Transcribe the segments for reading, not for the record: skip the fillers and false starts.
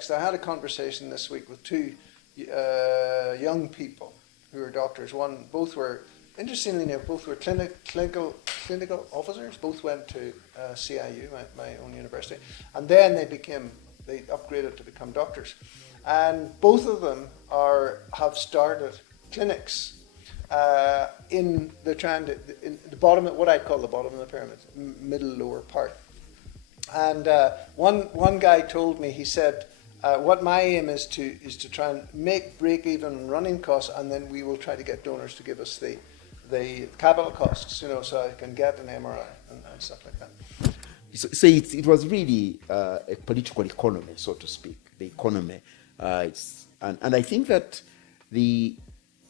context, I had a conversation this week with two young people who are doctors. Both were, interestingly enough, both were clinical officers. Both went to CIU, my own university, and then they upgraded to become doctors. And both of them have started clinics in the bottom, what I call the bottom of the pyramid, middle lower part. And one guy told me, he said, what my aim is to try and break even running costs, and then we will try to get donors to give us the capital costs, so I can get an MRI and stuff like that. So it was really a political economy, so to speak, the economy. And I think that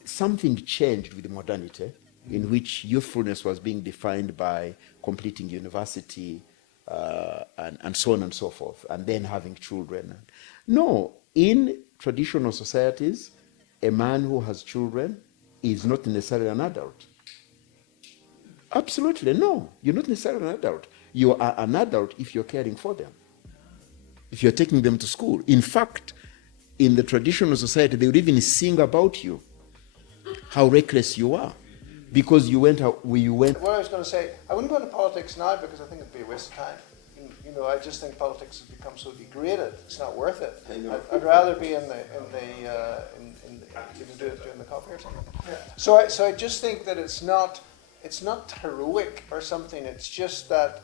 something changed with modernity, in which youthfulness was being defined by completing university and so on and so forth, and then having children. No, in traditional societies, a man who has children is not necessarily an adult. Absolutely, no. You're not necessarily an adult. You are an adult if you're caring for them, if you're taking them to school. In fact, in the traditional society, they would even sing about you, how reckless you are, because you went out where you went. What I was going to say, I wouldn't go into politics now because I think it'd be a waste of time. I just think politics has become so degraded. It's not worth it. I'd rather be in the doing the coffee or something. Yeah. So I just think that it's not heroic or something. It's just that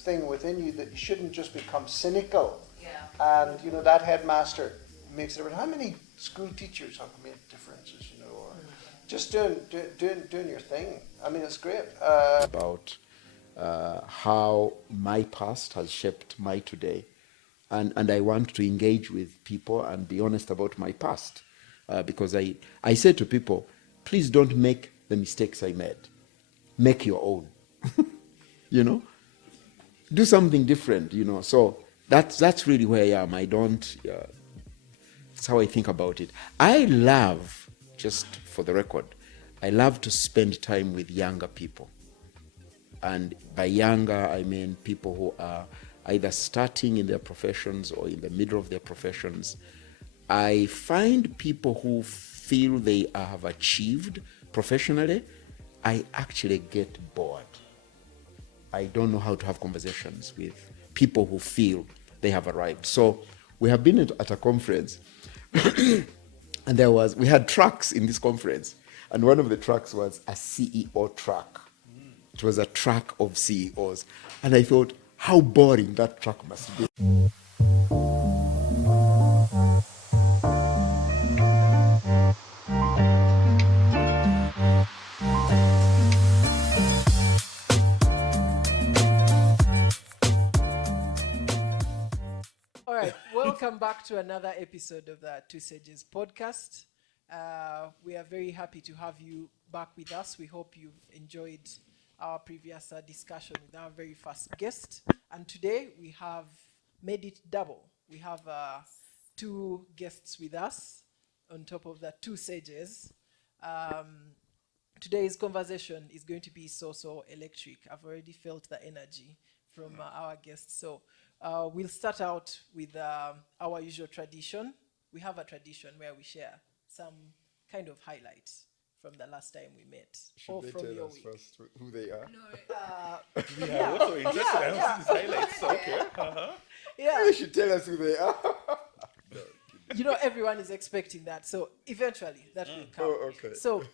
thing within you that you shouldn't just become cynical. Yeah. And that headmaster makes it. How many school teachers have made differences? Or just doing your thing. I mean, it's great. About how my past has shaped my today, and I want to engage with people and be honest about my past, because I say to people, please don't make the mistakes I made. Make your own. Do something different. So that's really where I am. I don't. That's how I think about it. I love, just for the record, I love to spend time with younger people. And by younger, I mean people who are either starting in their professions or in the middle of their professions. I find people who feel they have achieved professionally, I actually get bored. I don't know how to have conversations with people who feel they have arrived. So we have been at a conference, and we had tracks in this conference, and one of the tracks was a CEO track. It was a track of CEOs. And I thought, how boring that track must be. All right, welcome back to another episode of the Two Sages podcast. We are very happy to have you back with us. We hope you've enjoyed our previous discussion with our very first guest. And today we have made it double. We have two guests with us on top of the two sages. Today's conversation is going to be so electric. I've already felt the energy from our guests. So we'll start out with our usual tradition. We have a tradition where we share some kind of highlights from the last time we met. Should they tell us first who they are? No. We are also interested in these highlights. Okay. Yeah. You should tell us who they are. Everyone is expecting that. So eventually that will come. Oh, okay. So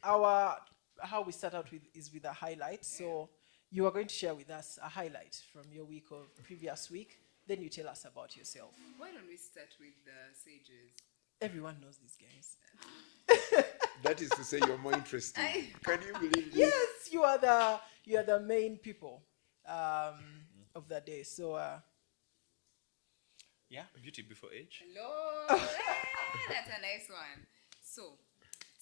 how we start out is with a highlight. So you are going to share with us a highlight from your week or previous week. Then you tell us about yourself. Why don't we start with the sages? Everyone knows these guys. That is to say, you're more interesting. Can you believe this? Yes, you are the main people of the day. So beauty before age. Hello. That's a nice one. So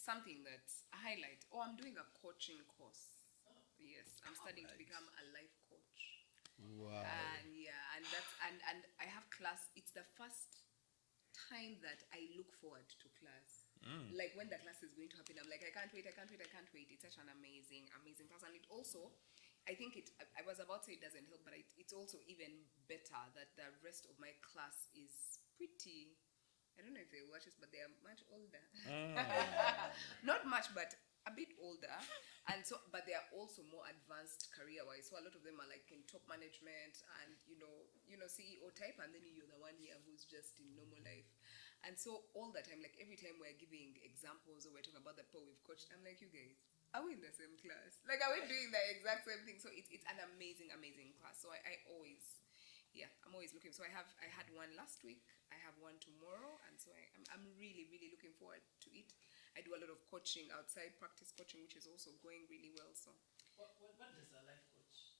something that's a highlight. I'm doing a coaching course. Yes, I'm studying to become a life coach. Wow. And I have class. It's the first time that I look forward to class. Like when the class is going to happen, I'm like, I can't wait. It's such an amazing class. And it also, I think I was about to say it doesn't help, but it's also even better that the rest of my class is pretty. I don't know if they watch this, but they are much older. Not much, but a bit older. And so, but they are also more advanced career-wise. So a lot of them are like in top management and CEO type, and then you're the one here who's just in normal life. And so all the time, like every time we're giving examples or we're talking about the people we've coached, I'm like, you guys, are we in the same class? Like, are we doing the exact same thing? So it's an amazing, amazing class. So I always, I'm always looking. So I had one last week. I have one tomorrow, and so I'm really, really looking forward to it. I do a lot of coaching outside, practice coaching, which is also going really well. So What does a life coach do?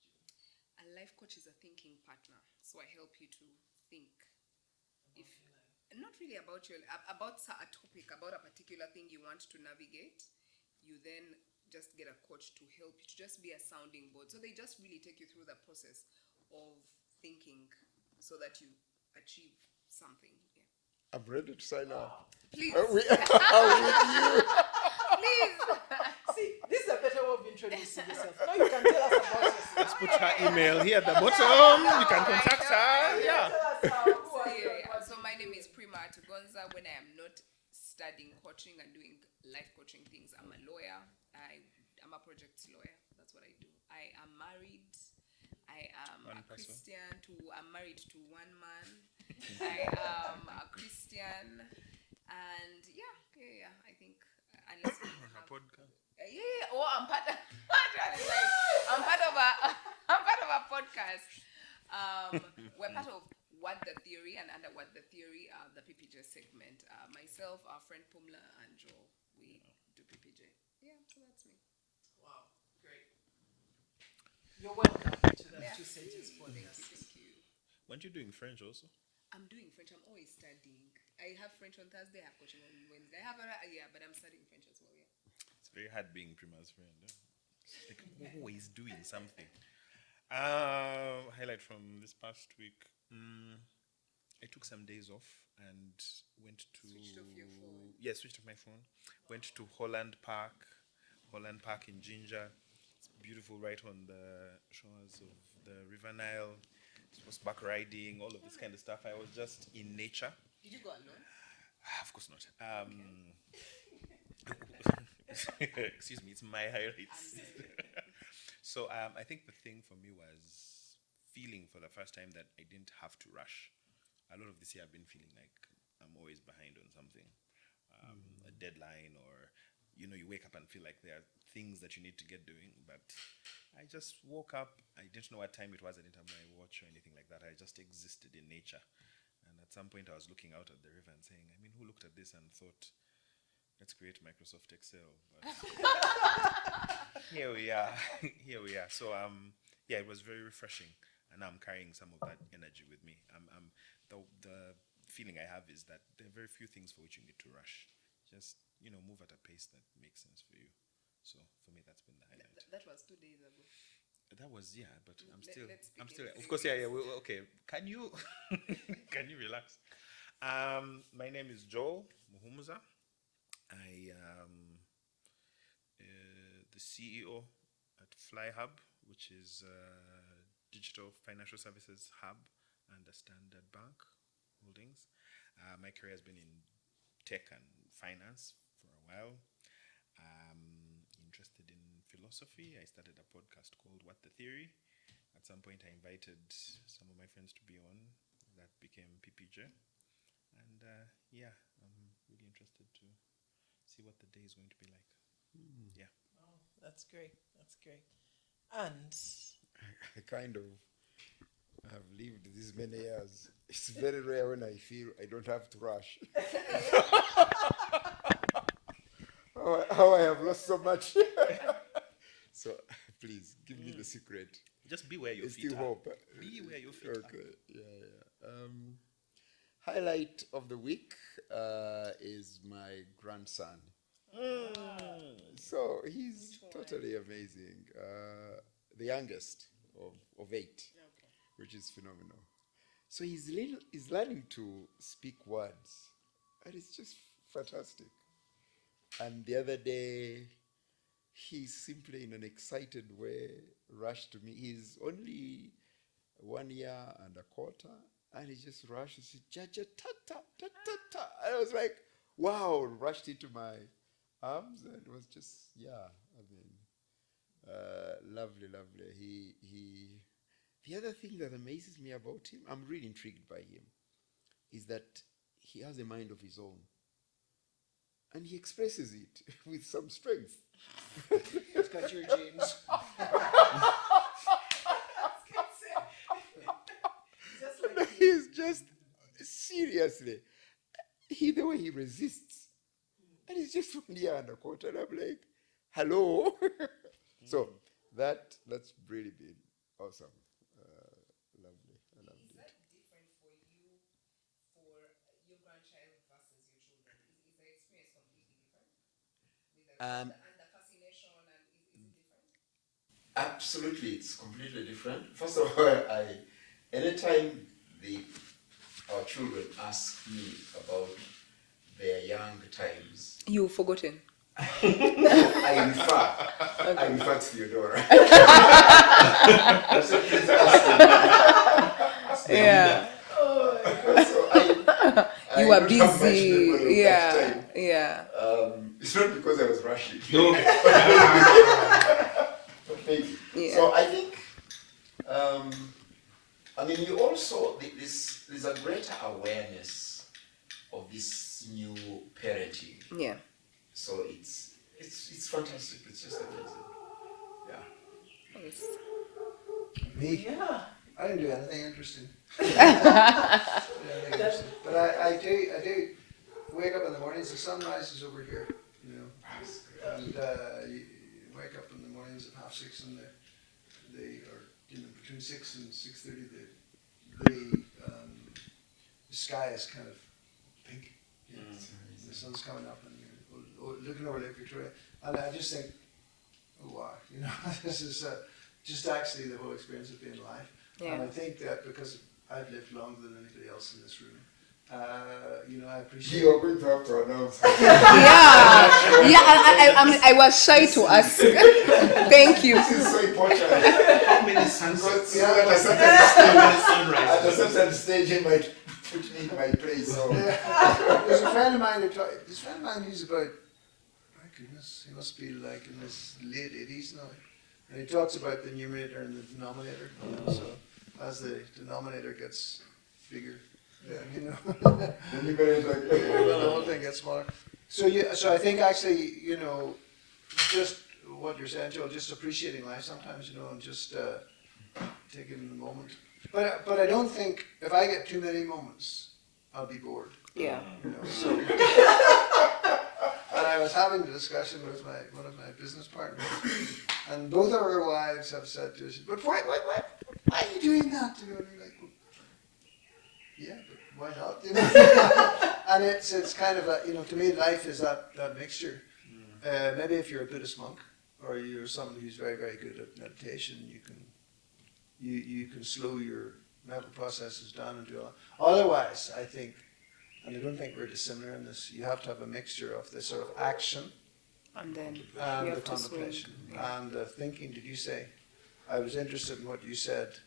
a life coach is a thinking partner. So I help you to think. If not really about a topic, about a particular thing you want to navigate, you then just get a coach to help you, to just be a sounding board. So they just really take you through the process of thinking so that you achieve something. Yeah. I'm ready to sign up. Please. Are with you? Please. See, this is a better way of introducing yourself. Now you can tell us about yourself. Let's put her email here at the bottom. You can contact her. Yeah. Tell us who are you and what So my name is Prima Atugonza. When I am not studying coaching and doing life coaching things, I'm a lawyer. I'm a project lawyer. That's what I do. I am married. I am One a person. Christian. I'm married to one man. I am a Christian, and I think unless you On a have, podcast. oh, I'm part of. I'm part of a podcast. We're part of What the Theory, and under What the Theory, the PPJ segment. Myself, our friend Pumla, and Joel, we do PPJ. Yeah, so that's me. Wow, great. You're welcome to the Two Sages podcast. Thank you. Weren't you doing French also? I'm doing French. I'm always studying. I have French on Thursday. I have coaching on Wednesday. But I'm studying French as well. Yeah. It's very hard being Prima's friend. Yeah? It's like always doing something. Highlight from this past week. I took some days off and went to... Switched off your phone? Yeah, switched off my phone. Went to Holland Park in Ginger. It's beautiful, right on the shores of the River Nile. Horseback riding, all of this kind of stuff. I was just in nature. Did you go alone? Of course not. Excuse me, it's my highlights. So I think the thing for me was feeling for the first time that I didn't have to rush. A lot of this year I've been feeling like I'm always behind on something, a deadline, or you wake up and feel like there are things that you need to get doing, but I just woke up. I didn't know what time it was. I didn't have my watch or anything like that. I just existed in nature. And at some point I was looking out at the river and saying, who looked at this and thought, let's create Microsoft Excel? But here we are. So it was very refreshing, and I'm carrying some of that energy with me. The feeling I have is that there are very few things for which you need to rush. Just move at a pace that makes sense for you. So for me, that's been the highlight. That was 2 days ago. That was, but I'm Let's still, begin. of course, okay. Can you, can you relax? My name is Joel Muhumuza. I am the CEO at Flyhub, which is a digital financial services hub under Standard Bank Holdings. My career has been in tech and finance for a while. Interested in philosophy. I started a podcast called What the Theory. At some point I invited some of my friends to be on. That became PPJ. And I'm really interested to see what the day is going to be like. Yeah. Oh, that's great. And I kind of have lived these many years. It's very rare when I feel I don't have to rush. How I have lost so much. So please give me the secret. Just be where your There's feet still are. hope. Be where your feet are. Okay. Yeah. Highlight of the week is my grandson. So he's totally amazing. The youngest of 8, which is phenomenal. So he's learning to speak words, and it's just fantastic. And the other day, he simply, in an excited way, rushed to me. He's only 1 year and a quarter, and he just rushed and said, "Jaja, ta ta ta ta ta." I was like, wow, rushed into my arms, and it was just, yeah, I mean, lovely, lovely. The other thing that amazes me about him, I'm really intrigued by him, is that he has a mind of his own. And he expresses it with some strength. He's got your genes. He's just, seriously, the way he resists. And he's just 1 year and a quarter. And I'm like, hello. So that's really been awesome. Lovely. I loved Is it. that different for you, for your grandchild versus your children? Is the experience completely different? With and the fascination, and is it different? Absolutely, it's completely different. First of all, anytime our children ask me about their young times, You've forgotten. I refer to Theodora. I said, please ask them. Yeah. So You I were don't have much busy. memory of that Yeah. time. Yeah. It's not because I was rushing. No. But maybe. Yeah. So I think, I mean, you also, there's a greater awareness of this new parenting. Yeah. So it's fantastic. It's just amazing. Yeah. Yes. Me? Yeah. I didn't do anything interesting. But I do wake up in the mornings. The sun rises over here, you know, and you wake up in the mornings at 6:30, and between 6 and 6:30, the sky is kind of pink. You know, the sun's coming up, and you're looking over Lake Victoria, and I just think, oh wow, you know, this is just actually the whole experience of being alive. Yeah. And I think that because I've lived longer than anybody else in this room, you know, I appreciate. You are going to have to announce. I was shy to ask. Thank you. This is so important. How many sunsets? Yeah, at a Sunrise. certain stage, he might put me in my place. So. There's a friend of mine who's about, my goodness, he must be like in his late 80s now. And he talks about the numerator and the denominator. You know, so as the denominator gets bigger, you know, The numerator, like, well, the whole thing gets smaller. So I think actually, you know, just what you're saying, Joel, just appreciating life sometimes, you know, and just taking the moment. But I don't think if I get too many moments, I'll be bored. Yeah. You know, so. And I was having a discussion with one of my business partners, and both of our wives have said to us, "But why are you doing that?" You know, and we're like, well, "Yeah, but why not?" You know? And it's kind of a, you know, to me, life is that mixture. Maybe if you're a Buddhist monk, or you're someone who's very, very good at meditation, you can slow your mental processes down and do all that. Otherwise, I think, and I don't think we're dissimilar in this, you have to have a mixture of this sort of action And then and you the have to swing. contemplation and the thinking. Did you say? I was interested in what you said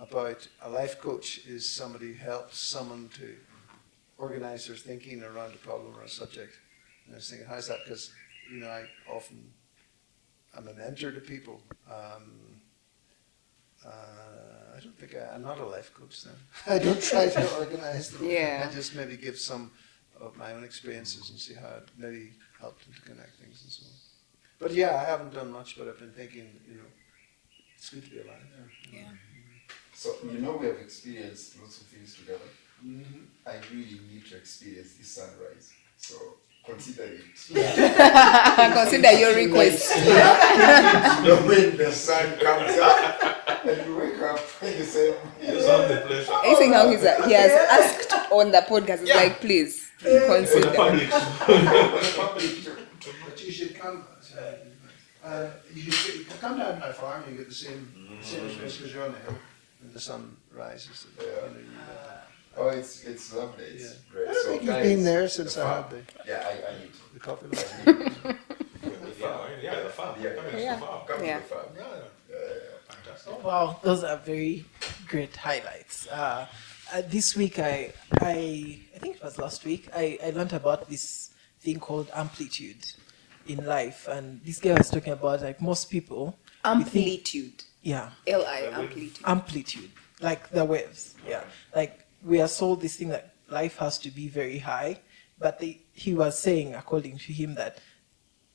about a life coach is somebody who helps someone to organize their thinking around a problem or a subject. And I was thinking, how's that? Because, you know, I often am a mentor to people. I don't think I'm not a life coach then. I don't try to organize them. Yeah. I just maybe give some of my own experiences and see how it maybe helped them to connect things and so on. But yeah, I haven't done much, but I've been thinking, you know, it's good to be alive. Yeah. So, you know, we have experienced lots of things together. Mm-hmm. I really need to experience this sunrise. So, consider it. Consider your request. You know, when the sun comes up and you wake up and you say, You sound the pleasure. I think how he has asked on the podcast, he's like, please For the consider. public. But you should come. You should come down to my farm and you get the same experience because you're on the hill and the sun rises. You know, oh, it's lovely. It's Yeah. great. I So, think you've guys, been there since the I farm. had Yeah, I need to. the coffee. Yeah, the farm. Yeah. Come here to Yeah. the farm. Come Yeah. to the farm. Wow, those are very great highlights. This week, I think it was last week, I learned about this thing called amplitude in life, and this guy was talking about like most people. you think- Amplitude. yeah, L-I, amplitude. amplitude, like the waves. Yeah, like we are sold this thing that life has to be very high, but he was saying, according to him, that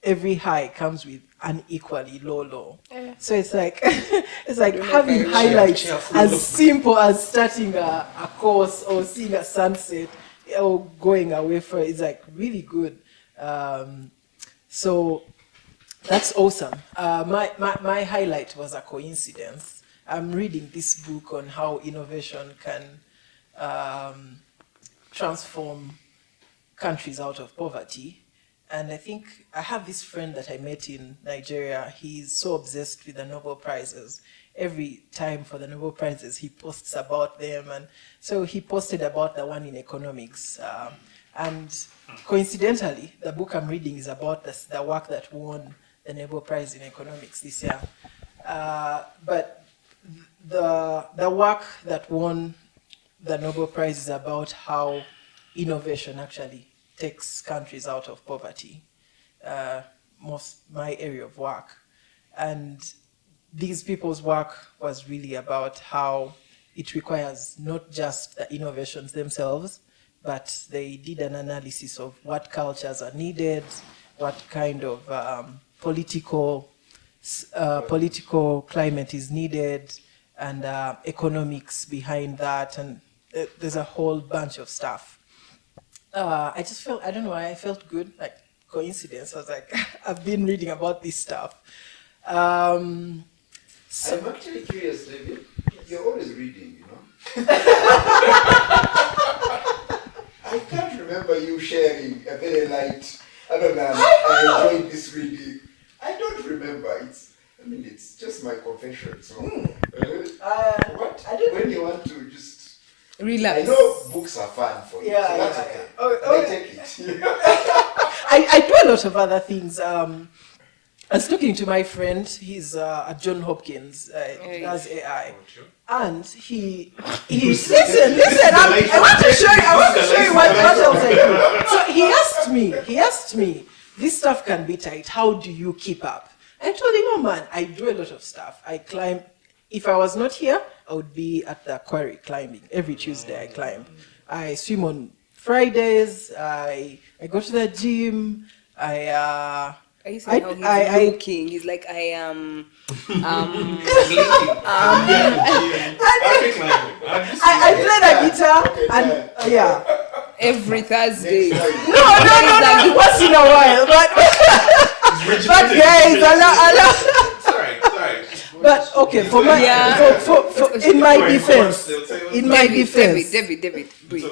every high comes with an equally low. So it's like it's like having highlights as simple as starting a course or seeing a sunset or going away for it's like really good. So that's awesome. My highlight was a coincidence. I'm reading this book on how innovation can transform countries out of poverty. And I think I have this friend that I met in Nigeria. He's so obsessed with the Nobel Prizes. Every time for the Nobel Prizes, he posts about them. And so he posted about the one in economics. And coincidentally, the book I'm reading is about the work that won the Nobel Prize in economics this year. But the work that won the Nobel Prize is about how innovation actually takes countries out of poverty, my area of work. And these people's work was really about how it requires not just the innovations themselves, but they did an analysis of what cultures are needed, what kind of political climate is needed, and economics behind that, and there's a whole bunch of stuff. I just felt, I don't know why, I felt good, like coincidence. I was like, I've been reading about this stuff. So, I'm actually curious, David. You're always reading, you know. I can't remember you sharing a very light, other than I enjoyed this reading. I don't remember. It's just my confession. So, when you want to just Relax. I know books are fun for you, Yeah, so that's yeah, okay. yeah. I take it. I do a lot of other things. I was talking to my friend. He's at John Hopkins. He does AI, and he listen. I want to show you what else I do. So he asked me, this stuff can be tight. How do you keep up? I told him, oh man, I do a lot of stuff. I climb. If I was not here, I would be at the quarry climbing. Every Tuesday I climb. I swim on Fridays. I go to the gym. Are you saying how he's looking? He's like, I am. I play the guitar and yeah. Every Thursday. No, once in a while, but guys, Sorry. But okay, for my in my defense, David, breathe.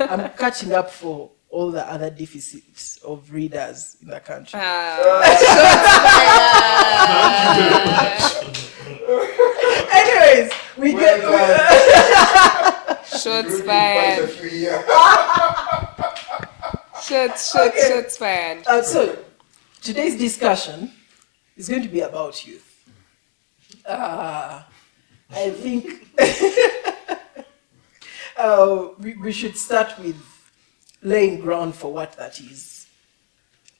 I'm catching up for all the other deficits of readers in the country. Anyways, we get shots fired. Shots fired. So today's discussion is going to be about youth. I think we should start with laying ground for what that is,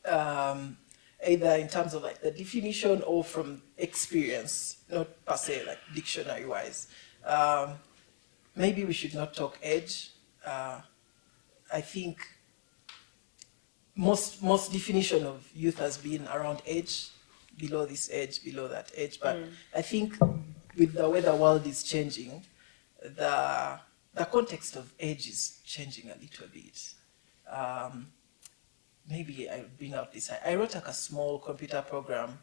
either in terms of like the definition or from experience, not per se like dictionary wise. Maybe we should not talk age. I think most definition of youth has been around age, below this age, below that age. But I think with the way the world is changing, the context of age is changing a little bit. Maybe I'll bring out this. I wrote like a small computer program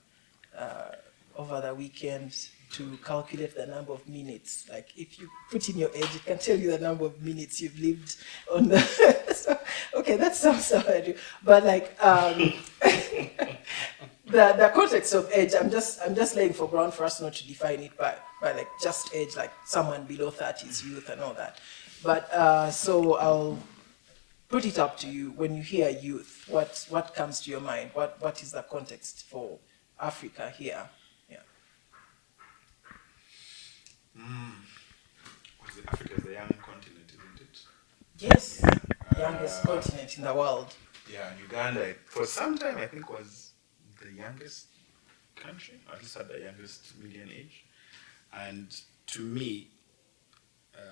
over the weekend to calculate the number of minutes. Like if you put in your age, it can tell you the number of minutes you've lived on the. So, okay, that sounds how I do. But like the context of age, I'm just laying for ground for us not to define it by like just age, like someone below 30 is youth and all that. But so I'll put it up to you. When you hear youth, what comes to your mind? What is the context for Africa here. Yeah. Africa is a young continent, isn't it? Yes. Youngest continent in the world. Yeah, Uganda, for some time, I think, was the youngest country, or at least had the youngest median age. And to me,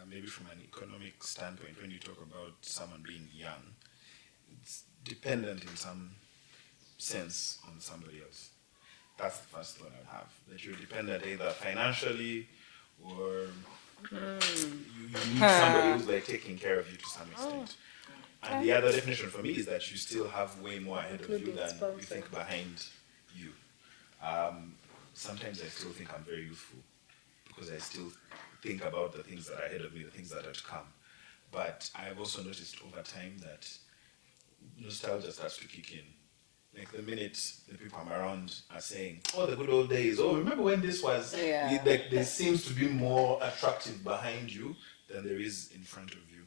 maybe from an economic standpoint, when you talk about someone being young, it's dependent in some sense on somebody else. That's the first thought I have. That you're dependent either financially or you need somebody who's like taking care of you to some extent. And the other definition for me is that you still have way more ahead of you than you think behind you. Sometimes I still think I'm very youthful because I still think about the things that are ahead of me, the things that are to come. But I've also noticed over time that nostalgia starts to kick in. Like the minute the people I'm around are saying, "Oh, the good old days. Oh, remember when this was?" Yeah. Like there seems to be more attractive behind you than there is in front of you.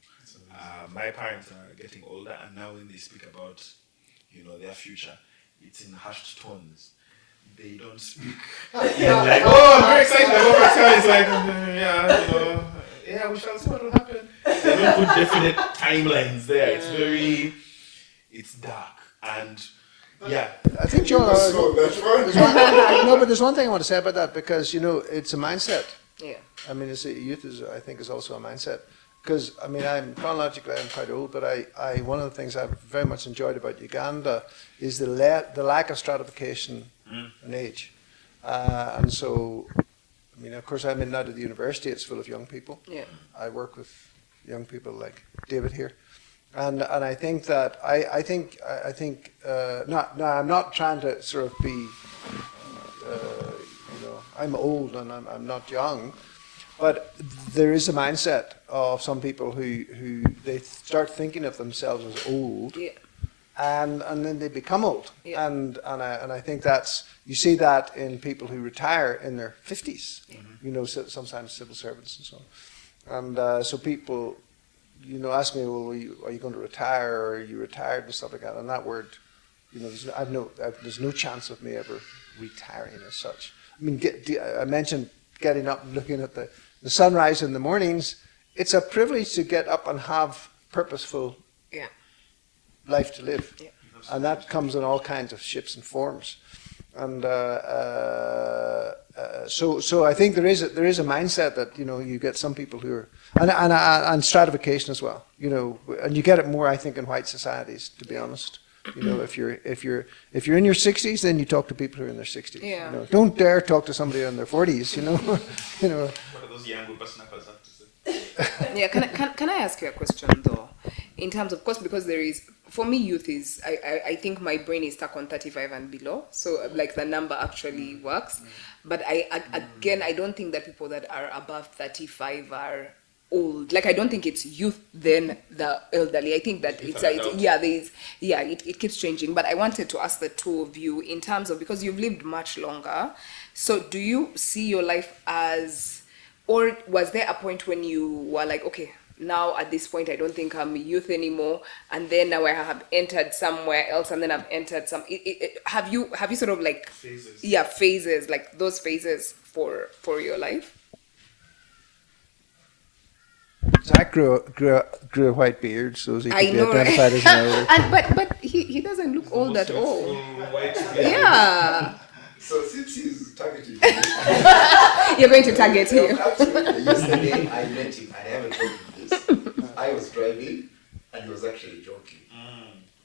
My parents are getting older, and now when they speak about, their future, it's in hushed tones. They don't speak. Like, "Oh, I'm very excited about my time." It's like, yeah, we shall see what will happen. They don't put definite timelines there. It's dark and. Yeah, I think, John, That's one. there's one thing I want to say about that, because, it's a mindset. Yeah. I mean, youth I think, is also a mindset. Because, I mean, I'm chronologically, I'm quite old, but one of the things I've very much enjoyed about Uganda is the lack of stratification in age. And so, I mean, of course, I'm in now to the university, it's full of young people. Yeah. I work with young people like David here. And I think that I think I'm not trying to sort of be I'm old and I'm not young, but there is a mindset of some people who they start thinking of themselves as old, and then they become old, and I think you see that in people who retire in their 50s, sometimes civil servants and so on, and so people. Ask me, well, are you going to retire, or are you retired and stuff like that? And that word, there's no chance of me ever retiring as such. I mean, I mentioned getting up and looking at the sunrise in the mornings. It's a privilege to get up and have purposeful life to live, and that comes in all kinds of shapes and forms. And so I think there is a mindset that you get some people who are and stratification as well, and you get it more, I think, in white societies, to be honest. If you're in your 60s, then you talk to people who are in their 60s. Yeah. Don't dare talk to somebody in their 40s. What are those young whippersnappers have to say? Yeah, can I ask you a question though? In terms of course, because there is, for me, youth is, I think my brain is stuck on 35 and below. So like the number actually works. But I don't think that people that are above 35 are old. Like I don't think it's youth then the elderly. I think that it keeps changing. But I wanted to ask the two of you in terms of, because you've lived much longer. So do you see your life as, or was there a point when you were like, okay, now at this point I don't think I'm youth anymore, and then now I have entered somewhere else, and then I've entered some. Have you sort of like Phases. Yeah, phases, like those phases for your life? Zach grew a white beard, so he could I be know, identified as an elder. But he doesn't look old at all. White Yeah. So since he's targeting me, You're going to target him. absolutely. Yesterday I met him, and I haven't told him this. I was driving, and he was actually joking.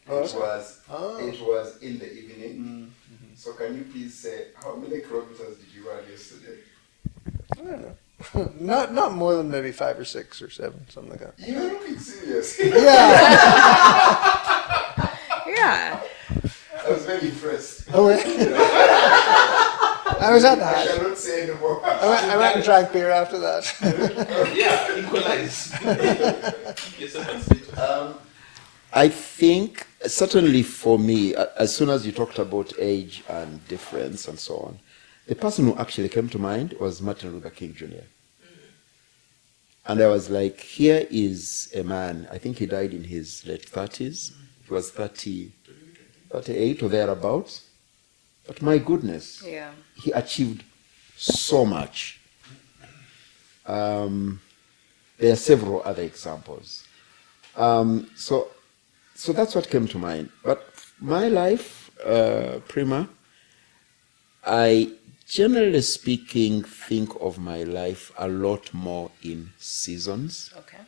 It was in the evening. So can you please say how many kilometers did you run yesterday? I don't know. Not more than maybe 5 or 6 or 7, something like that. You are looking serious. Yeah. Yeah. I was very impressed. Oh, really? I was at the I Hatch. shall not say anymore. I went and drank beer after that. Yeah, equalize. I think, certainly for me, as soon as you talked about age and difference and so on, the person who actually came to mind was Martin Luther King Jr. And I was like, here is a man, I think he died in his late 30s. He was 38 or thereabouts. But my goodness, Yeah. he achieved so much. There are several other examples. So that's what came to mind. But my life, Prima, I generally speaking think of my life a lot more in seasons. Okay.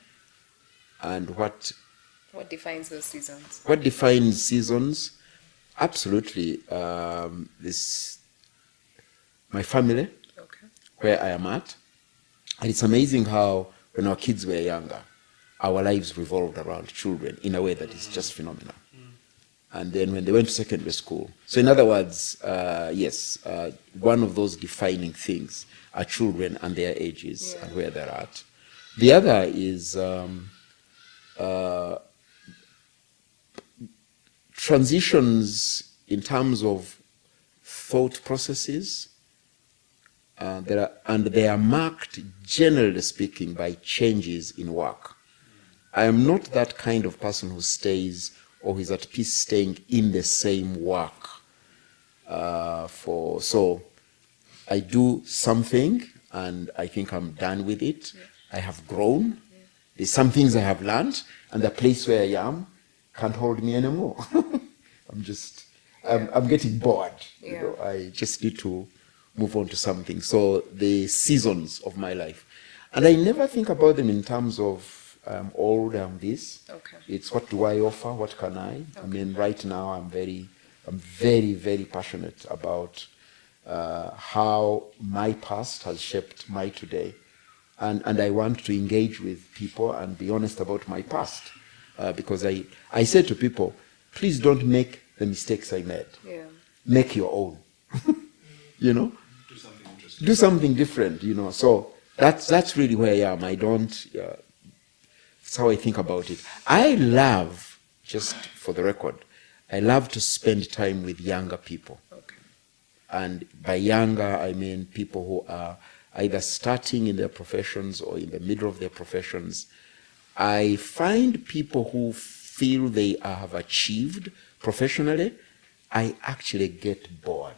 And what defines those seasons? What defines seasons? Absolutely, my family, Okay. where I am at. And it's amazing how when our kids were younger, our lives revolved around children in a way that is just phenomenal. And then when they went to secondary school, so in other words, yes, one of those defining things are children and their ages and where they're at. The other is transitions in terms of thought processes. They are marked, generally speaking, by changes in work. I am not that kind of person who stays or who is at peace staying in the same work. So I do something and I think I'm done with it. I have grown. There's some things I have learned, and the place where I am can't hold me anymore. I'm getting bored. You know, I just need to move on to something. So the seasons of my life, and I never think about them in terms of old and this. Okay. It's what do I offer? What can I? Okay. I mean, right now I'm very, very passionate about how my past has shaped my today, and I want to engage with people and be honest about my past, because I said to people, please don't make the mistakes I made. Yeah. Make your own. You know, Do something interesting. do something different. You know, so that's really where I am. I don't. That's how I think about it. I love, just for the record, I love to spend time with younger people. Okay. And by younger, I mean people who are either starting in their professions or in the middle of their professions. I find people who feel they have achieved professionally, I actually get bored.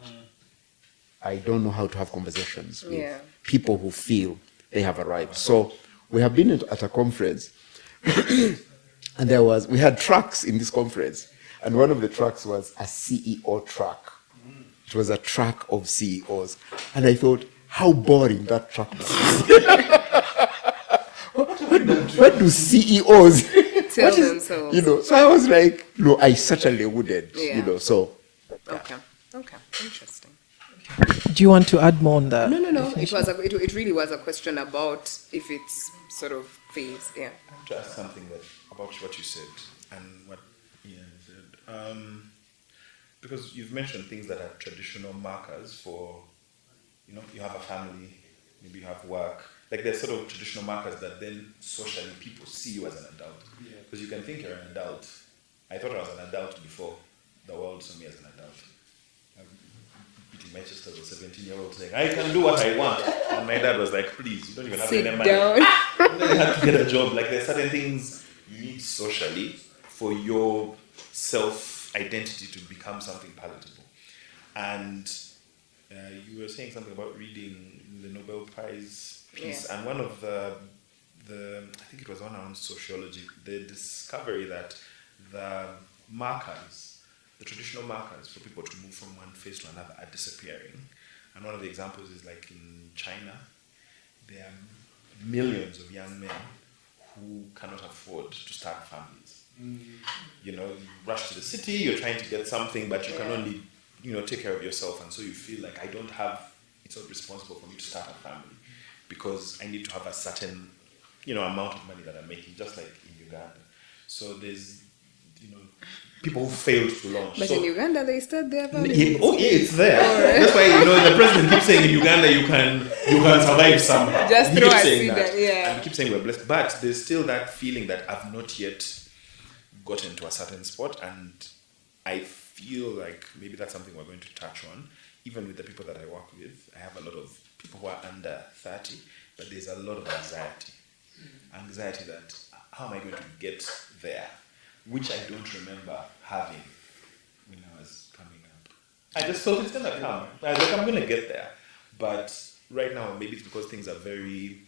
I don't know how to have conversations with people who feel they have arrived. So we have been at a conference, and we had tracks in this conference, and one of the tracks was a CEO track. It was a track of CEOs, and I thought, how boring that track was. What do CEOs tell themselves? You know, so I was like, no, I certainly wouldn't. Yeah. You know, so. Okay. Interesting. Do you want to add more on that? No. It really was a question about if it's sort of phase. Yeah. I want to ask something about what you said and what Ian said. Because you've mentioned things that are traditional markers for, you have a family, maybe you have work. Like there's sort of traditional markers that then socially people see you as an adult. Because you can think you're an adult. I thought I was an adult before the world saw me as an adult. Beating my chest as a 17-year-old saying, I can do what I want. And my dad was like, please, you don't even have any money. Down. And then you have to get a job. Like there's certain things you need socially for your self-identity to become something palatable. And you were saying something about reading the Nobel Prize piece, and one of the I think it was one on sociology, the discovery that the traditional markers for people to move from one phase to another are disappearing. And one of the examples is like in China, there are millions of young men who cannot afford to start families. You rush to the city, you're trying to get something, but you can only, take care of yourself. And so you feel like it's not responsible for me to start a family because I need to have a certain, amount of money that I'm making, just like in Uganda. So there's, people who failed to launch. But so, in Uganda, they start their families. It's there. That's why, the president keeps saying in Uganda you can survive somehow. Just He throw keeps a saying seed that. and And he keeps saying we're blessed. But there's still that feeling that I've not yet gotten to a certain spot, and I feel like maybe that's something we're going to touch on. Even with the people that I work with, I have a lot of people who are under 30, but there's a lot of anxiety. Anxiety that, how am I going to get there? Which I don't remember having when I was coming up. I just thought it's gonna come. I was like, I'm gonna get there. But right now, maybe it's because things are very.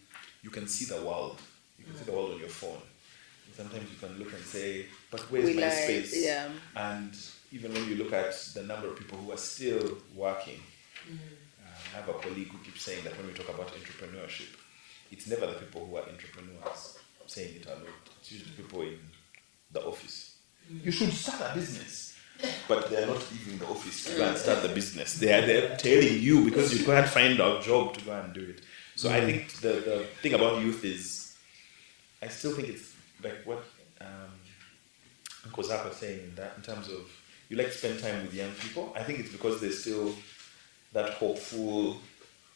You can see the world. You can see the world on your phone. And sometimes you can look and say, "But where's my space?" Yeah. And even when you look at the number of people who are still working, I have a colleague who keeps saying that when we talk about entrepreneurship, it's never the people who are entrepreneurs saying it a lot. It's usually people in the office. You should start a business. But they're not leaving the office to go and start the business. They're telling you because you can't find a job to go and do it. So I think the thing about youth is, I still think it's like what Uncle Zach was saying in terms of you like to spend time with young people. I think it's because there's still that hopeful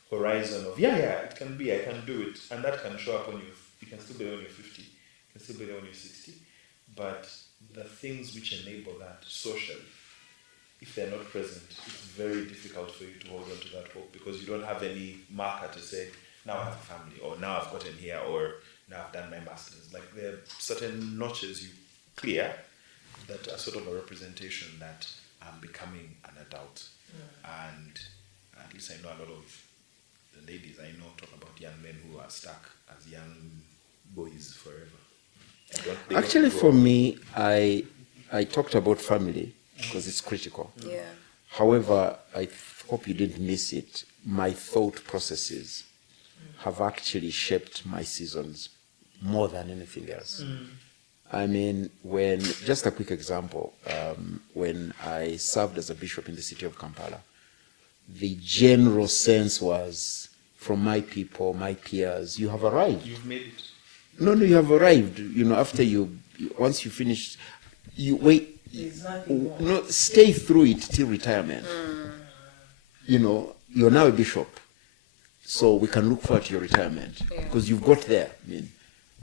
horizon of it can be, I can do it, and that can show up when you can still be there when you're 50, you can still be there when you're 60, but the things which enable that socially, if they're not present, it's very difficult for you to hold on to that hope because you don't have any marker to say, now I have a family, or now I've gotten here, or now I've done my master's. Like there are certain notches you clear that are sort of a representation that I'm becoming an adult. And at least I know a lot of the ladies I know talk about young men who are stuck as young boys forever. Actually, for me, I talked about family because it's critical. Yeah. However, I hope you didn't miss it. My thought processes have actually shaped my seasons more than anything else. I mean, just a quick example, when I served as a bishop in the city of Kampala, the general sense was from my people, my peers, you have arrived. You've made it. No, you have arrived. After once you finish, you wait. No, stay through it till retirement. You're now a bishop, so we can look forward to your retirement because you've got there. I mean,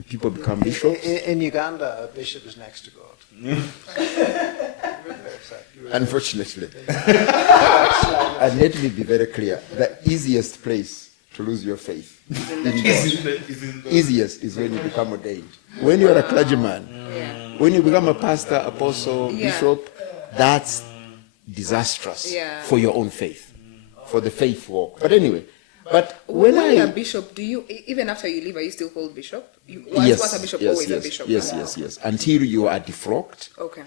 people become bishops. In Uganda, a bishop is next to God. Unfortunately. And let me be very clear: the easiest place to lose your faith easiest is when you become ordained. When you're a clergyman, when you become a pastor, apostle, bishop, that's disastrous for your own faith, for the faith walk. But anyway, when you're a bishop, do you, even after you leave, are you still called bishop? Once a bishop, always a bishop. Yes. Until you are defrocked. Okay.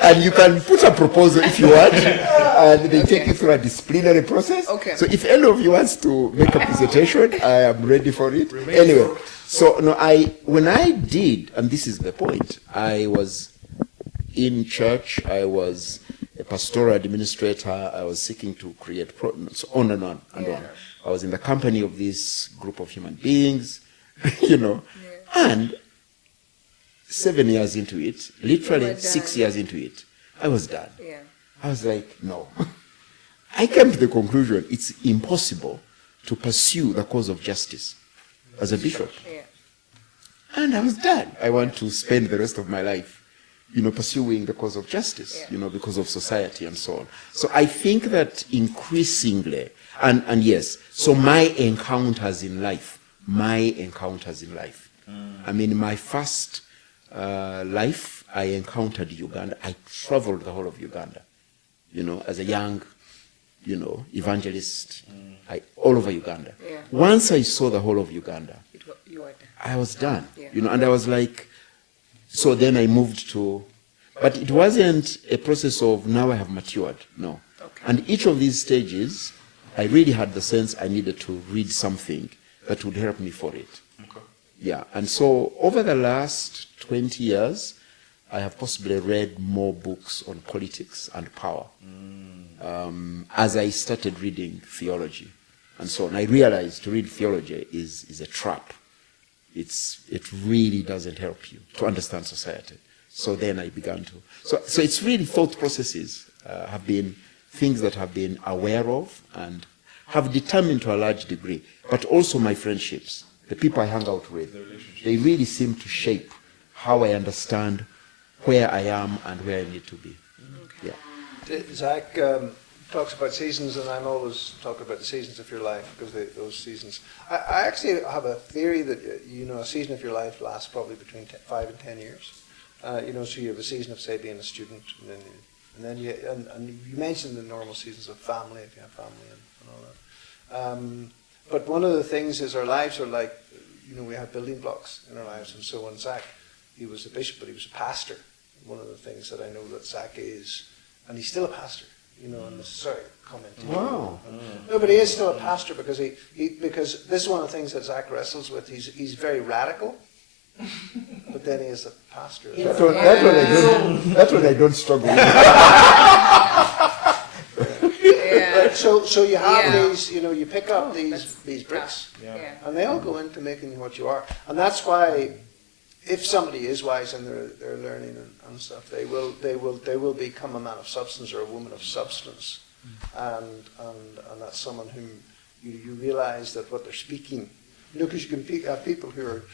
And you can put a proposal if you want, and they take you through a disciplinary process. Okay. So if any of you wants to make a presentation, I am ready for it. Anyway, so no, when I did, and this is the point, I was in church, I was a pastoral administrator, I was seeking to create, so on and on and on. I was in the company of this group of human beings, and 7 years into it, literally 6 years into it, I was done. Yeah. I was like, no. I came to the conclusion it's impossible to pursue the cause of justice as a bishop. Yeah. And I was done. I want to spend the rest of my life, pursuing the cause of justice, because of society and so on. So I think that increasingly, and yes, so my encounters in life. I mean, my first life, I encountered Uganda. I traveled the whole of Uganda, as a young, evangelist, all over Uganda. Yeah. Once I saw the whole of Uganda, You were done. I was done, Yeah. And I was like, so then I moved to, but it wasn't a process of now I have matured, no. Okay. And each of these stages, I really had the sense I needed to read something that would help me for it. Okay. Yeah, and so over the last 20 years, I have possibly read more books on politics and power as I started reading theology and so on. I realized to read theology is a trap. It really doesn't help you to understand society. So then I began to. So it's really thought processes have been things that I've been aware of and have determined to a large degree, but also my friendships, the people I hang out with, they really seem to shape how I understand where I am and where I need to be. Yeah. Zach, talks about seasons, and I'm always talking about the seasons of your life, because those seasons. I actually have a theory that, a season of your life lasts probably between 5 and 10 years. So you have a season of, say, being a student, and then you mentioned the normal seasons of family, if you have family and all that. But one of the things is our lives are like, we have building blocks in our lives, and so when Zach, he was a bishop, but he was a pastor. One of the things that I know that Zach is, and he's still a pastor, and sorry, commenting. Wow. No, but he is still a pastor because because this is one of the things that Zach wrestles with. He's very radical, but then he is a pastor. That's what I don't struggle with. So you have these, you pick up these bricks, and they all go into making what you are. And that's why, if somebody is wise and they're learning and stuff, they will become a man of substance or a woman of substance, and that's someone whom you realize that what they're speaking, because you can have people who are,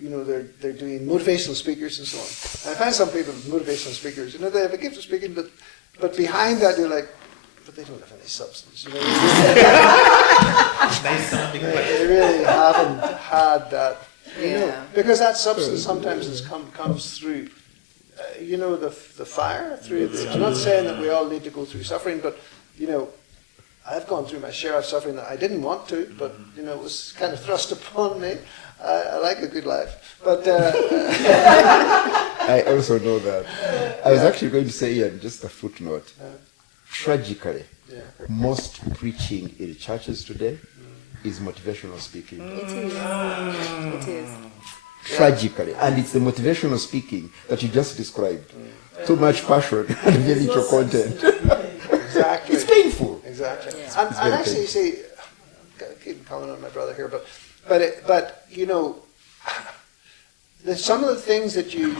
they're doing motivational speakers and so on. And I find some people, motivational speakers, they have a gift of speaking, but behind that you're like, but they don't have any substance. They really haven't had that. Because that substance sometimes comes through, the fire through. I'm not saying that we all need to go through suffering, but I've gone through my share of suffering that I didn't want to, but it was kind of thrust upon me. I like a good life, but I also know that. I was actually going to say, Ian, just a footnote. Tragically, most preaching in churches today is motivational speaking. It is. Tragically, and it's the motivational speaking that you just described. Too much passion and very little content. Exactly. It's painful. Exactly. Yeah. And actually, see, I keep commenting on my brother here, but some of the things that you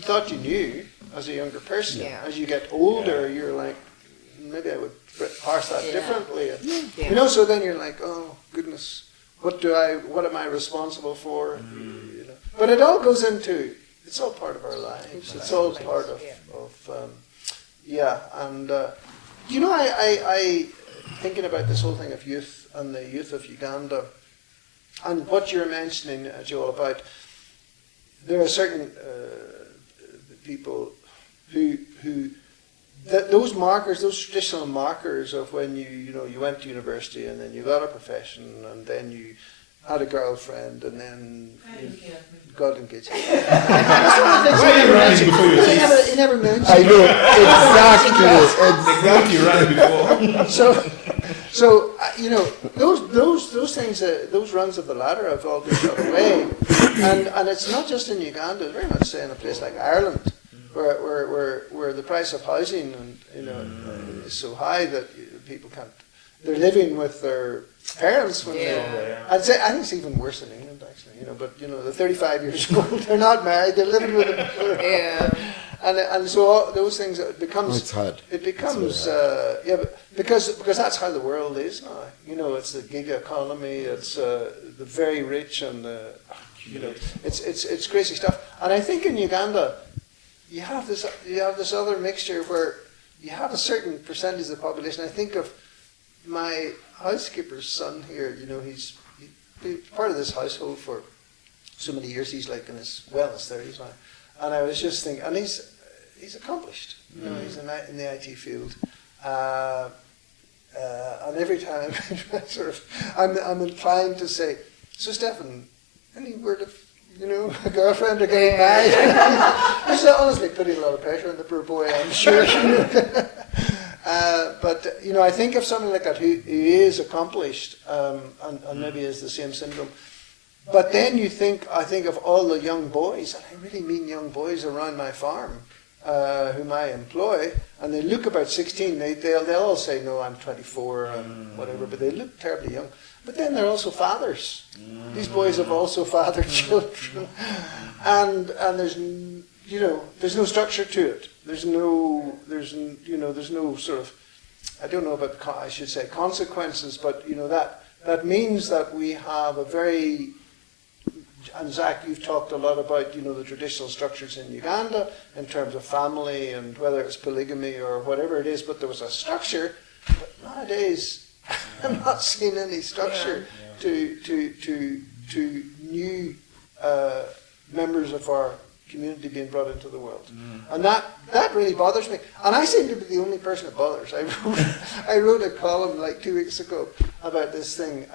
thought you knew as a younger person, as you get older, you're like, maybe I would parse that differently. So then you're like, oh goodness, what am I responsible for? But it all goes into, it's all part of our lives. It's all part of I thinking about this whole thing of youth and the youth of Uganda, and what you're mentioning, Joel, about there are certain people who those markers, those traditional markers of when you went to university and then you got a profession and then you had a girlfriend and then you got engaged. That's one of the things he never mentioned. I know, exactly. You ran before. So those things, those rungs of the ladder have all been shot away, and it's not just in Uganda. It's very much so in a place like Ireland, where the price of housing is so high that people can't. They're living with their parents when I'd say I think it's even worse in England actually. But they're 35 years old. They're not married. They're living with them. And so all those things becomes. It's hard. It becomes because that's how the world is now. It's the gig economy. It's the very rich and it's crazy stuff. And I think in Uganda, you have this other mixture where you have a certain percentage of the population. I think of my housekeeper's son here. He's been part of this household for so many years. He's like in his 30s now. And I was just thinking, and he's accomplished. He's in the IT field. And every time I'm inclined to say, so Stefan, any word of a girlfriend or getting married? It's honestly putting a lot of pressure on the poor boy, I'm sure. But I think of something like that who is accomplished and maybe has the same syndrome. But then I think of all the young boys, and I really mean young boys around my farm, whom I employ, and they look about 16. They'll all say, no, I'm 24 and whatever, but they look terribly young. But then they're also fathers. These boys have also fathered children, and there's no structure to it. There's no sort of, I don't know about I should say consequences, but that means that we have a very and Zach, you've talked a lot about, the traditional structures in Uganda in terms of family and whether it's polygamy or whatever it is, but there was a structure. But nowadays, I'm not seeing any structure to new members of our community being brought into the world. And that really bothers me. And I seem to be the only person it bothers. I wrote a column like 2 weeks ago about this thing,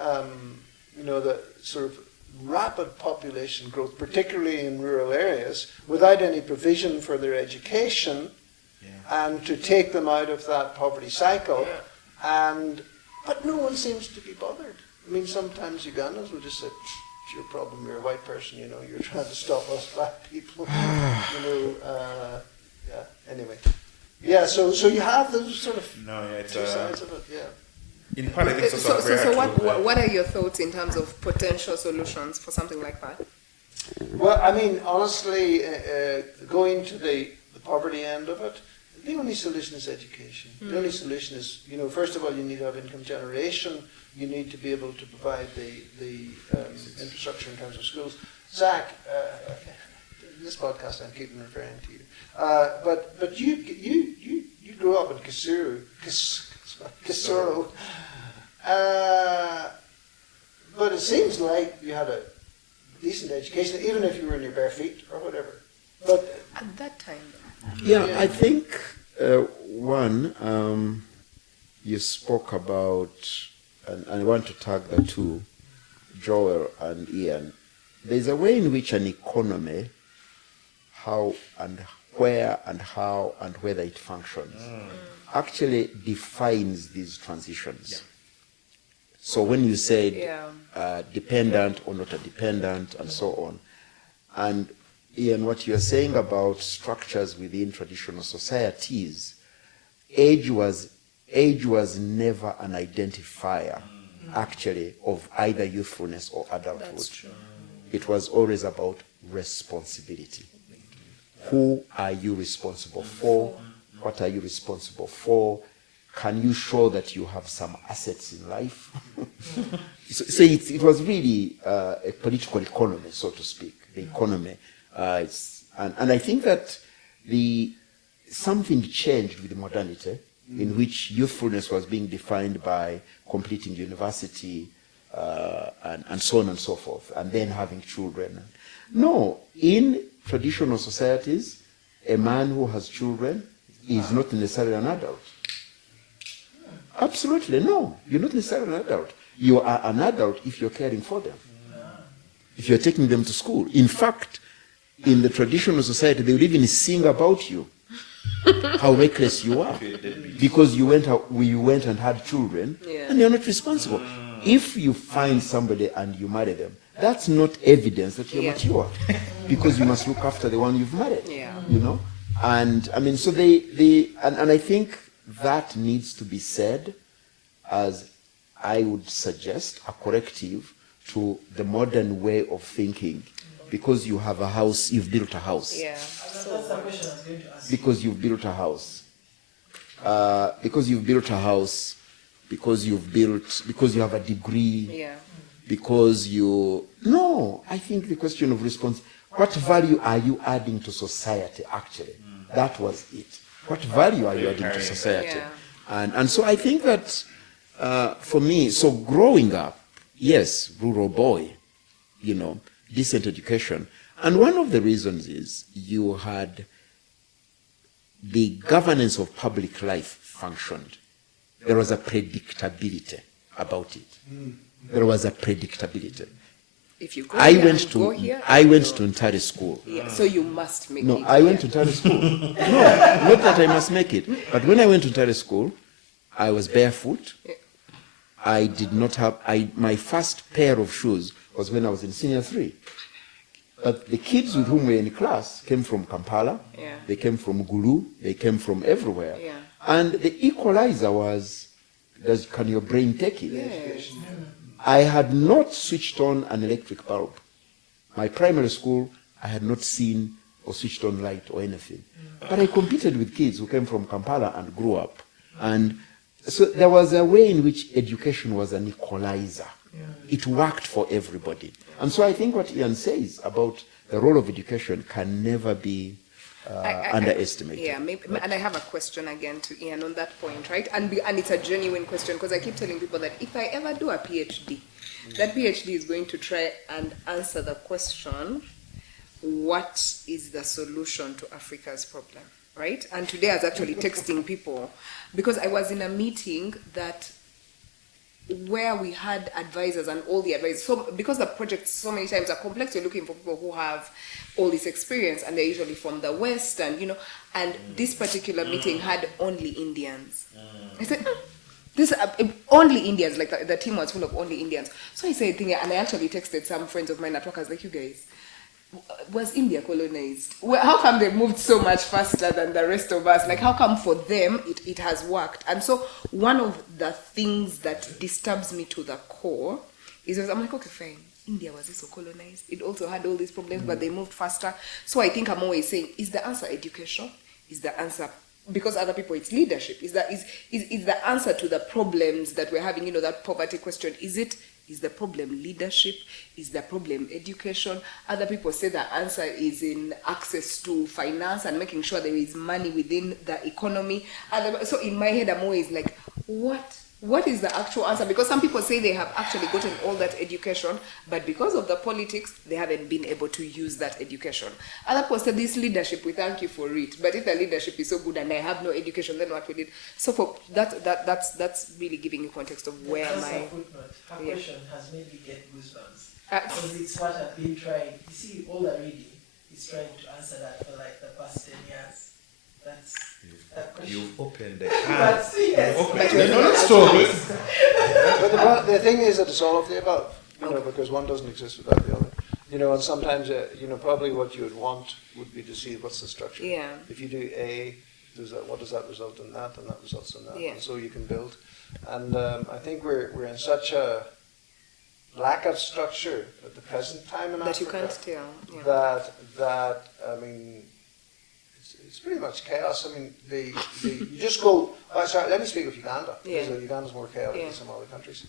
the sort of rapid population growth, particularly in rural areas, without any provision for their education, and to take them out of that poverty cycle. But no one seems to be bothered. I mean, sometimes Ugandans will just say, it's your problem, you're a white person, you're trying to stop us black people. Anyway. Yeah, so you have those sort of two sides of it, In part, I think so what are your thoughts in terms of potential solutions for something like that? Well, I mean, honestly, going to the poverty end of it, the only solution is education. The only solution is, first of all, you need to have income generation. You need to be able to provide the infrastructure in terms of schools. Zach, in this podcast I'm keeping referring to you, but you grew up in Kisoro, but it seems like you had a decent education, even if you were in your bare feet or whatever. But at that time, I think one, you spoke about, and I want to tag the two, Joel and Ian. There's a way in which an economy, how and where and how and whether it functions, actually defines these transitions. So when you said dependent or not a dependent and so on, and Ian, what you're saying about structures within traditional societies, age was never an identifier, actually, of either youthfulness or adulthood. That's true. It was always about responsibility. Who are you responsible for? What are you responsible for? Can you show that you have some assets in life? So it was really a political economy, so to speak, the economy. And I think that something changed with modernity, in which youthfulness was being defined by completing university and so on and so forth, and then having children. No, in traditional societies, a man who has children is not necessarily an adult. Absolutely, no. You're not necessarily an adult. You are an adult if you're caring for them, if you're taking them to school. In fact, in the traditional society, they will even sing about you, how reckless you are, because you went and had children, and you're not responsible. If you find somebody and you marry them, that's not evidence that you're mature, because you must look after the one you've married. And I mean, so and I think that needs to be said as, I would suggest, a corrective to the modern way of thinking. Because you have a house, you've built a house. That's the question I was going to ask. Because you've built a house. Because you've built a house. Because you have a degree. No, I think the question of response, what value are you adding to society, actually? That was it. What value are you adding to society? And so I think that, for me, so growing up, yes, rural boy, decent education. And one of the reasons is you had the governance of public life functioned. There was a predictability about it. There was a predictability. If you go I here went and to go here, I went to entire school. so you must make it. No, I went to entire school. No, not that I must make it. But when I went to entire school, I was barefoot. I did not have, my first pair of shoes was when I was in senior 3. But the kids with whom we were in class came from Kampala, they came from Gulu, they came from everywhere. And the equalizer was, can your brain take it? I had not switched on an electric bulb. My primary school, I had not seen or switched on light or anything. But I competed with kids who came from Kampala and grew up. And so there was a way in which education was an equalizer. It worked for everybody. And so I think what Ian says about the role of education can never be underestimated. Yeah, maybe, and I have a question again to Ian on that point, right? And it's a genuine question, because I keep telling people that if I ever do a PhD, that PhD is going to try and answer the question, what is the solution to Africa's problem, right? And today I was actually texting people, because I was in a meeting where we had advisors and all the advisors. So because the projects so many times are complex, you're looking for people who have all this experience, and they're usually from the West, and and this particular meeting had only Indians. I said, this only Indians, like the team was full of only Indians. So I said, and I actually texted some friends of mine at work. I was like, you guys, was India colonized? Well, how come they moved so much faster than the rest of us? Like, how come for them it has worked? And so one of the things that disturbs me to the core is I'm like, okay, fine, India was also colonized. It also had all these problems, but they moved faster. So I think I'm always saying, is the answer education? Is the answer, because other people it's leadership? Is the answer to the problems that we're having, that poverty question? Is the problem leadership? Is the problem education? Other people say the answer is in access to finance and making sure there is money within the economy. So in my head, I'm always like, what is the actual answer? Because some people say they have actually gotten all that education, but because of the politics, they haven't been able to use that education. Other people say this leadership, we thank you for it. But if the leadership is so good and I have no education, then what will it? So for that's really giving you context of where Just my a footnote. Her question has made me get goosebumps. Because it's what I've been trying. You see, all the reading is trying to answer that for like the past 10 years. That's that question. You've opened the But see, yes. But the thing is that it's all of the above, because one doesn't exist without the other. And sometimes, probably what you would want would be to see what's the structure. Yeah. If you do A, what does that result in that, and that results in that, Yeah. and so you can build. And I think we're in such a lack of structure at the present time in that Africa you can't tell. Yeah. it's pretty much chaos. I mean, you just go. Sorry, let me speak of Uganda. Yeah. Because Uganda's more chaotic Yeah. than some other countries.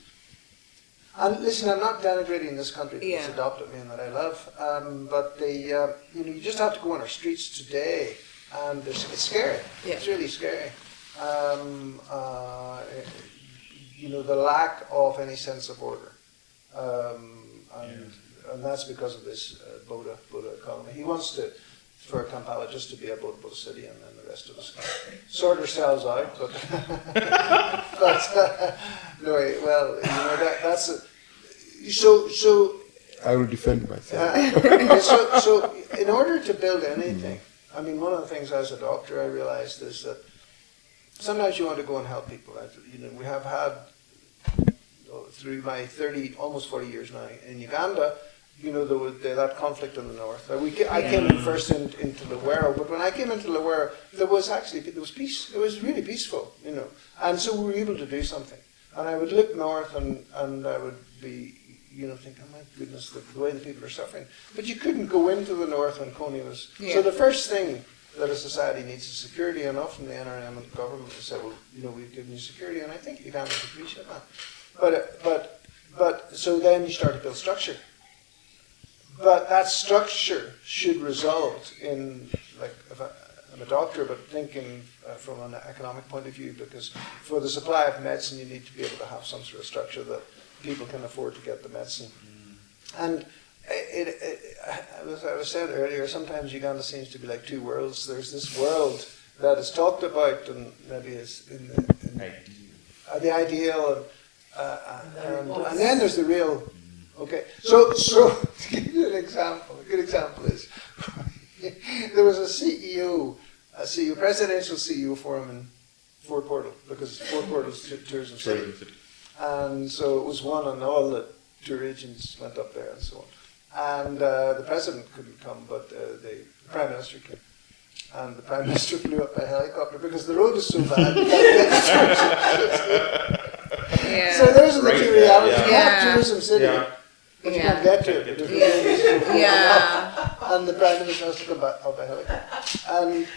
And listen, I'm not denigrating this country Yeah. that's adopted me and that I love, but you just have to go on our streets today, and it's scary. Yeah. It's really scary. The lack of any sense of order, and that's because of this Boda economy. He wants for Kampala just to be a Boda Boda city, and then the rest of us sort ourselves out. But anyway, well, that's a, so. I will defend myself. So in order to build anything, I mean, one of the things as a doctor I realized is that sometimes you want to go and help people. We have had, through my almost 40 years now in Uganda, there was that conflict in the north. I came in first into Luwero, but when I came into Luwero, there was peace. It was really peaceful, and so we were able to do something. And I would look north, and I would be, thinking, oh my goodness, the way the people are suffering. But you couldn't go into the north when Coney was. Yeah. So the first thing that a society needs is security, and often the NRM and the government will say, well, we've given you security, and I think Ugandans appreciate that. But so then you start to build structure. But that structure should result in, like, I'm a doctor, but thinking from an economic point of view, because for the supply of medicine, you need to be able to have some sort of structure that people can afford to get the medicine. And as I said earlier, sometimes Uganda seems to be like two worlds. There's this world that is talked about and maybe is in the ideal, and then there's the real. Okay, so to give you an example, a good example is there was a presidential CEO forum in Fort Portal, because Fort Portal's tourism city. And so it was one, and all the tour agents went up there and so on. And the president couldn't come, but the prime minister came. And the prime minister flew up by helicopter because the road is so bad. You can't get the Yeah. So those are the two realities. You have Yeah. tourism city, but you can't get to it. Because the road is so Yeah. and the prime minister has to come back up by helicopter. And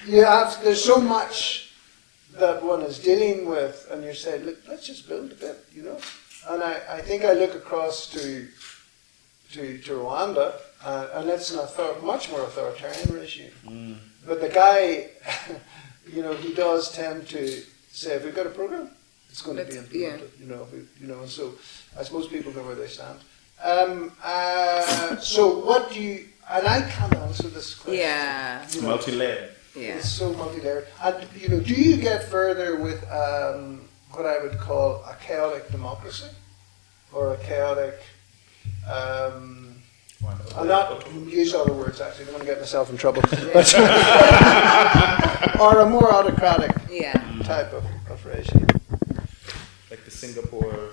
there's so much that one is dealing with, and you're saying, look, let's just build a bit, you know. And I think I look across to Rwanda, and it's an much more authoritarian regime. But the guy, you know, he does tend to say, if we've got a program, it's going to be implemented. And so I suppose people know where they stand. So what do you? And I can't answer this question. Yeah. It's multi-layered. Yeah. It's so multi-layered. And, you know, do you get further with what I would call a chaotic democracy? Or a chaotic... I'll not use other words, actually. I don't want to get myself in trouble. But or a more autocratic type of regime. Like the Singapore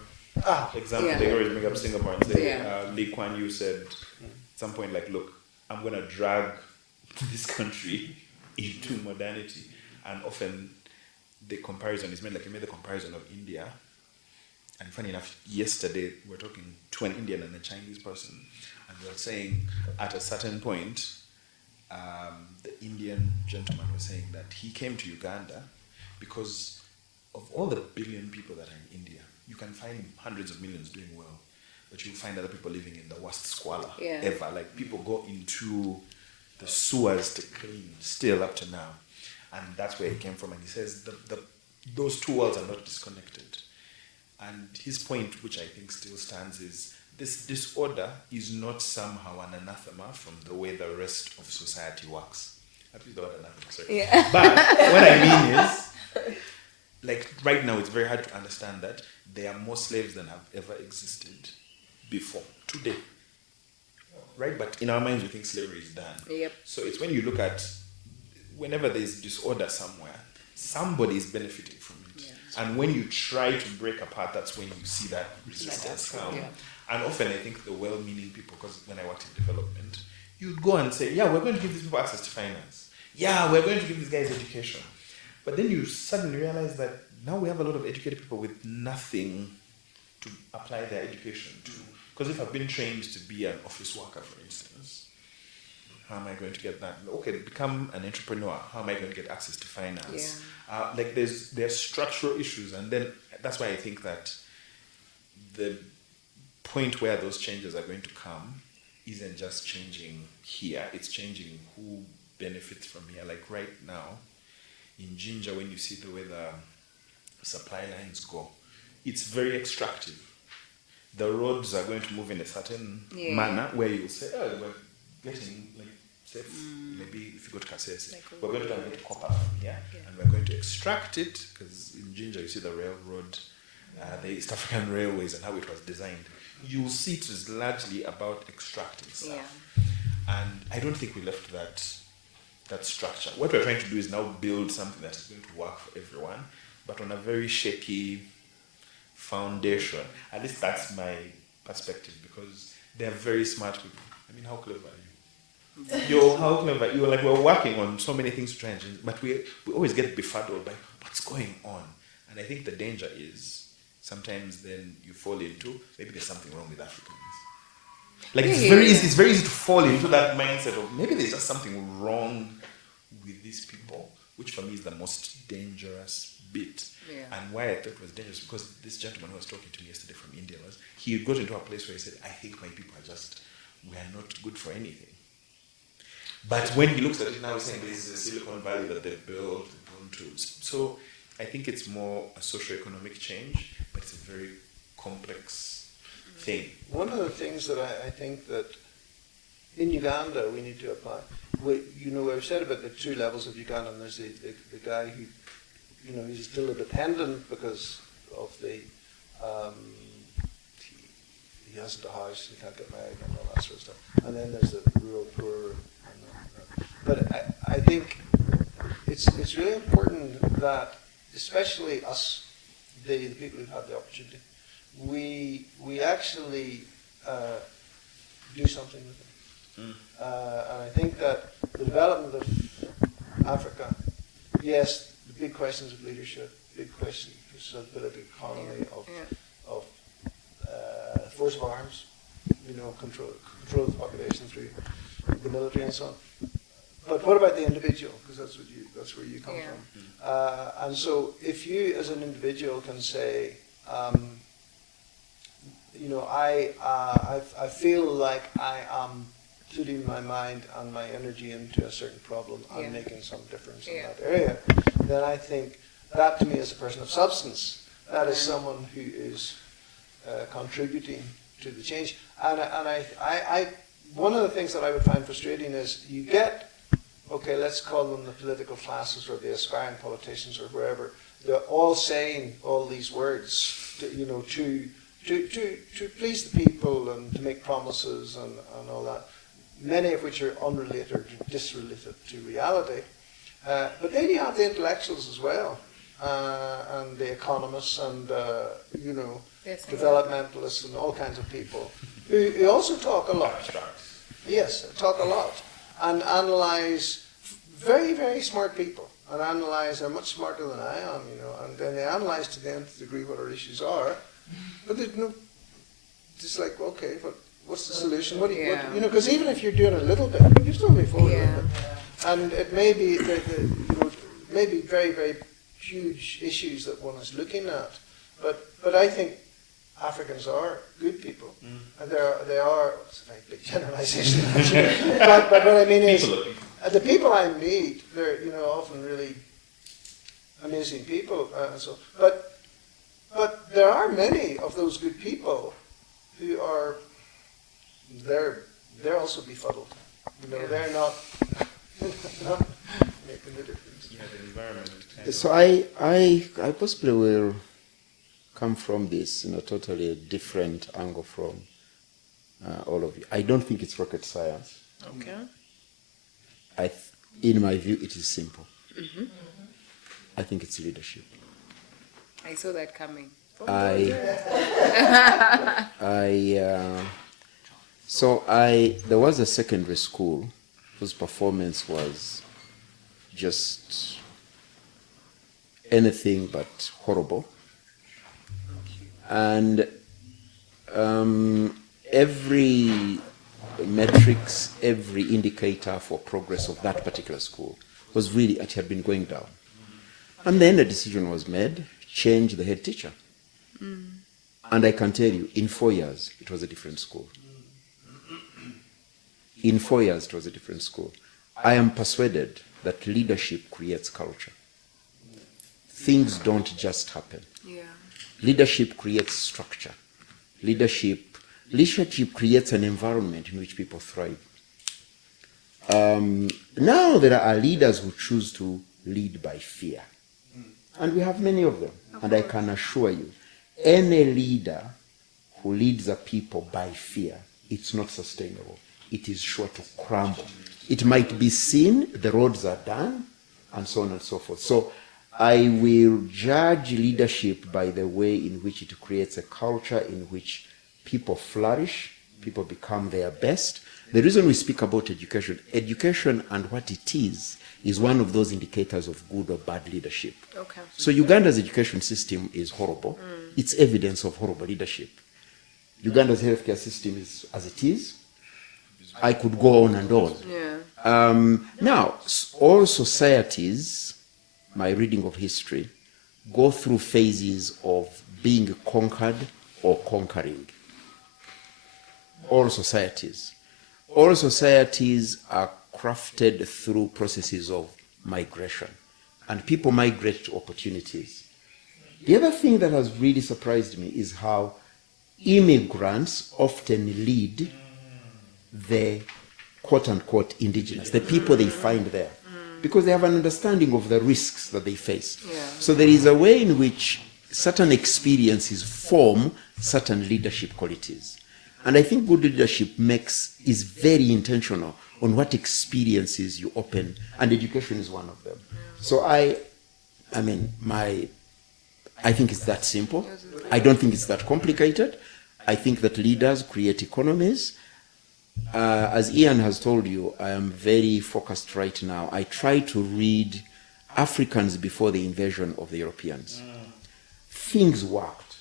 example, Yeah. they always bring up Singapore and say, Yeah. Lee Kuan Yew said at some point, like, look, I'm going to drag this country into modernity. And often the comparison is made, like he made the comparison of India. And funny enough, yesterday we were talking to an Indian and a Chinese person, and they were saying at a certain point, the Indian gentleman was saying that he came to Uganda because of all the billion people that are in India. You can find hundreds of millions doing well, but you'll find other people living in the worst squalor ever. Like people go into the sewers to clean still up to now. And that's where he came from. And he says those two worlds are not disconnected. And his point, which I think still stands, is this disorder is not somehow an anathema from the way the rest of society works. I think the word anathema, sorry. Yeah. But what I mean is, like right now, it's very hard to understand that there are more slaves than have ever existed before, today. Right? But in our minds, we think slavery is done. Yep. So it's when you look at, whenever there's disorder somewhere, somebody is benefiting from it. Yeah. And when you try to break apart, that's when you see that resistance come. Yeah. And often I think the well-meaning people, because when I worked in development, you'd go and say, yeah, we're going to give these people access to finance. Yeah, we're going to give these guys education. But then you suddenly realize that now we have a lot of educated people with nothing to apply their education to. Because if I've been trained to be an office worker, for instance, how am I going to get that? Okay, become an entrepreneur. How am I going to get access to finance? Yeah. Like there's structural issues, and then that's why I think that the point where those changes are going to come isn't just changing here; it's changing who benefits from here. Like right now, in Ginger, when you see the way the supply lines go, it's very extractive. The roads are going to move in a certain manner where you'll say, oh, we're getting, like, say, maybe if you go to Kasese, we're going to get copper from here, and we're going to extract it, because in Ginger you see the railroad, the East African railways and how it was designed. You'll see it is largely about extracting stuff. And I don't think we left that structure. What we're trying to do is now build something that is going to work for everyone, but on a very shaky foundation. At least that's my perspective, because they're very smart people. I mean, how clever are you? How clever you're. Like, we're working on so many things to try and change, but we always get befuddled by what's going on. And I think the danger is sometimes then you fall into, maybe there's something wrong with Africans. Like it's very easy to fall into that mindset of maybe there's just something wrong with these people, which for me is the most dangerous bit. And why I thought it was dangerous, because this gentleman who was talking to me yesterday from India, he got into a place where he said, I think my people we are not good for anything. But when he looks at it now, he's saying this is a Silicon Valley that they've built, so I think it's more a socio-economic change, but it's a very complex thing. One of the things that I think that in Uganda we need to apply, I've said about the two levels of Uganda, and there's the guy who, he's still a dependent because of the, he hasn't a house, he can't get married and all that sort of stuff. And then there's the rural poor. But I think it's really important that, especially us, the people who've had the opportunity, we actually do something with them. And I think that the development of Africa, yes, the big questions of leadership, big questions of sustainability, economy, of force of arms, control of the population through the military and so on. But what about the individual? Because that's where you come from. And so if you as an individual can say, I feel like I am putting my mind and my energy into a certain problem and making some difference in that area, then I think that to me is a person of substance. That is someone who is contributing to the change. And I one of the things that I would find frustrating is you get, okay, let's call them the political classes or the aspiring politicians or wherever, they're all saying all these words, to please the people and to make promises and all that, many of which are unrelated or disrelated to reality. But then you have the intellectuals as well, and the economists and, developmentalists and all kinds of people who also talk a lot. Yes, talk a lot. And analyse, very, very smart people, and analyse, they're much smarter than I am, and then they analyse to the nth degree what our issues are, but there's no, it's like, okay, but what's the solution? What do you, because even if you're doing a little bit, you still move forward a little bit. And it may be, maybe very, very huge issues that one is looking at, but I think Africans are good people, and they are. It's a very big generalisation, but what I mean is, the people I meet, they're often really amazing people. But there are many of those good people who are they're also befuddled. They're not making the difference. Yeah, the environment. So I possibly will come from this in a totally different angle from all of you. I don't think it's rocket science. Okay. In my view, it is simple. I think it's leadership. I saw that coming. There was a secondary school whose performance was just anything but horrible. And every metrics, every indicator for progress of that particular school was really, it had been going down. And then a decision was made, change the head teacher. And I can tell you, in 4 years, it was a different school. In 4 years, it was a different school. I am persuaded that leadership creates culture. Things don't just happen. Leadership creates structure. Leadership creates an environment in which people thrive. Now there are leaders who choose to lead by fear. And we have many of them. And I can assure you, any leader who leads a people by fear, it's not sustainable. It is sure to crumble. It might be seen, the roads are done, and so on and so forth. So I will judge leadership by the way in which it creates a culture in which people flourish, people become their best. The reason we speak about education and what it is one of those indicators of good or bad leadership. Okay. So Uganda's education system is horrible. It's evidence of horrible leadership. Uganda's healthcare system is as it is. I could go on and on. Now, all societies, my reading of history, go through phases of being conquered or conquering. All societies. All societies are crafted through processes of migration, and people migrate to opportunities. The other thing that has really surprised me is how immigrants often lead the quote-unquote indigenous, the people they find there, because they have an understanding of the risks that they face. So there is a way in which certain experiences form certain leadership qualities. And I think good leadership is very intentional on what experiences you open, and education is one of them. So I think it's that simple. I don't think it's that complicated. I think that leaders create economies. As Ian has told you, I am very focused right now. I try to read Africans before the invasion of the Europeans. Things worked.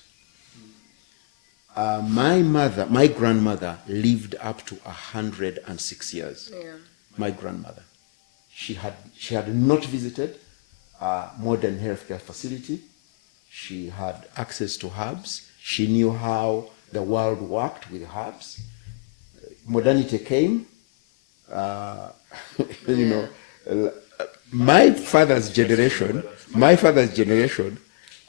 My grandmother lived up to 106 years. My grandmother. She had not visited a modern healthcare facility. She had access to herbs. She knew how the world worked with herbs. Modernity came. My father's generation,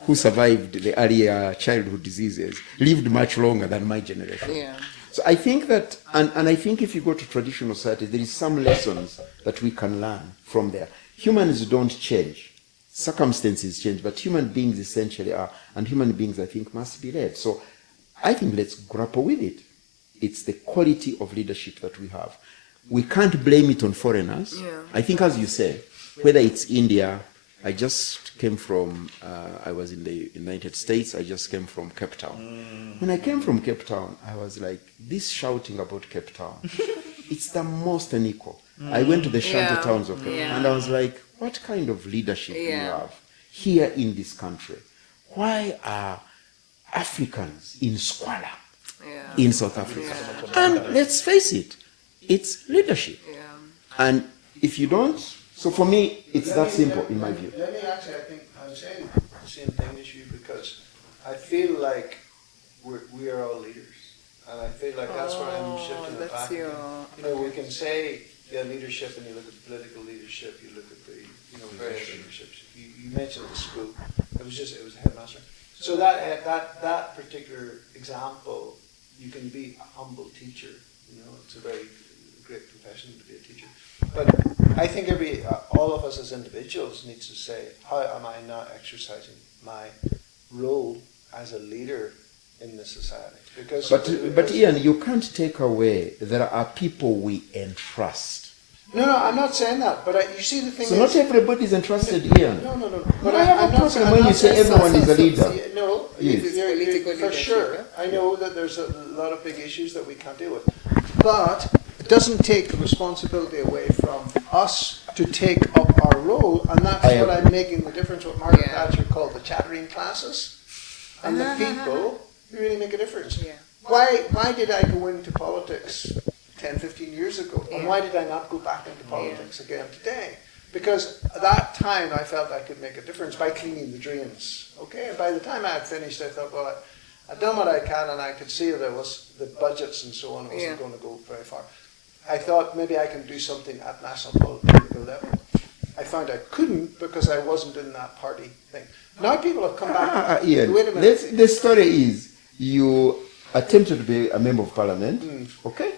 who survived the earlier childhood diseases, lived much longer than my generation. Yeah. So I think that, and I think if you go to traditional society, there is some lessons that we can learn from there. Humans don't change. Circumstances change, but human beings essentially are, and human beings, I think, must be led. So I think let's grapple with it. It's the quality of leadership that we have. We can't blame it on foreigners. Yeah. I think, as you say, whether it's India, I just came from, I was in the United States, I just came from Cape Town. When I came from Cape Town, I was like, this shouting about Cape Town, it's the most unequal. I went to the shanty towns of Cape Town, and I was like, what kind of leadership do you have here in this country? Why are Africans in squalor in South Africa? And let's face it, it's leadership. And if you don't, so for me, it's that simple in my view. Let me actually, I think I'm saying the same thing as you, because I feel like we are all leaders. And I feel like that's where I'm shifting it back. You know, we can say, leadership, and you look at the political leadership, you look at the, various leaderships. You mentioned the school. It was a headmaster. So that particular example, you can be a humble teacher. It's a very great profession to be a teacher. But I think all of us as individuals needs to say, how am I not exercising my role as a leader in the society? But Ian, you can't take away there are people we entrust. No, I'm not saying that. But you see, the thing so is, not everybody is entrusted, Ian. No. But I have a problem when you say everyone is a leader. No, Political for leadership, sure. yeah? I know that there's a lot of big issues that we can't deal with. But it doesn't take the responsibility away from us to take up our role, and that's what I'm making the difference, what Margaret Thatcher called the chattering classes, and the people who really make a difference. Yeah. Why did I go into politics 10, 15 years ago, and why did I not go back into politics again today? Because at that time I felt I could make a difference by cleaning the drains. Okay, and by the time I had finished, I thought, well, I've done what I can, and I could see there was the budgets and so on wasn't going to go very far. I thought maybe I can do something at national political level. I found I couldn't because I wasn't in that party thing. Now people have come back. Ian, wait a minute. the story is you attempted to be a member of parliament, okay?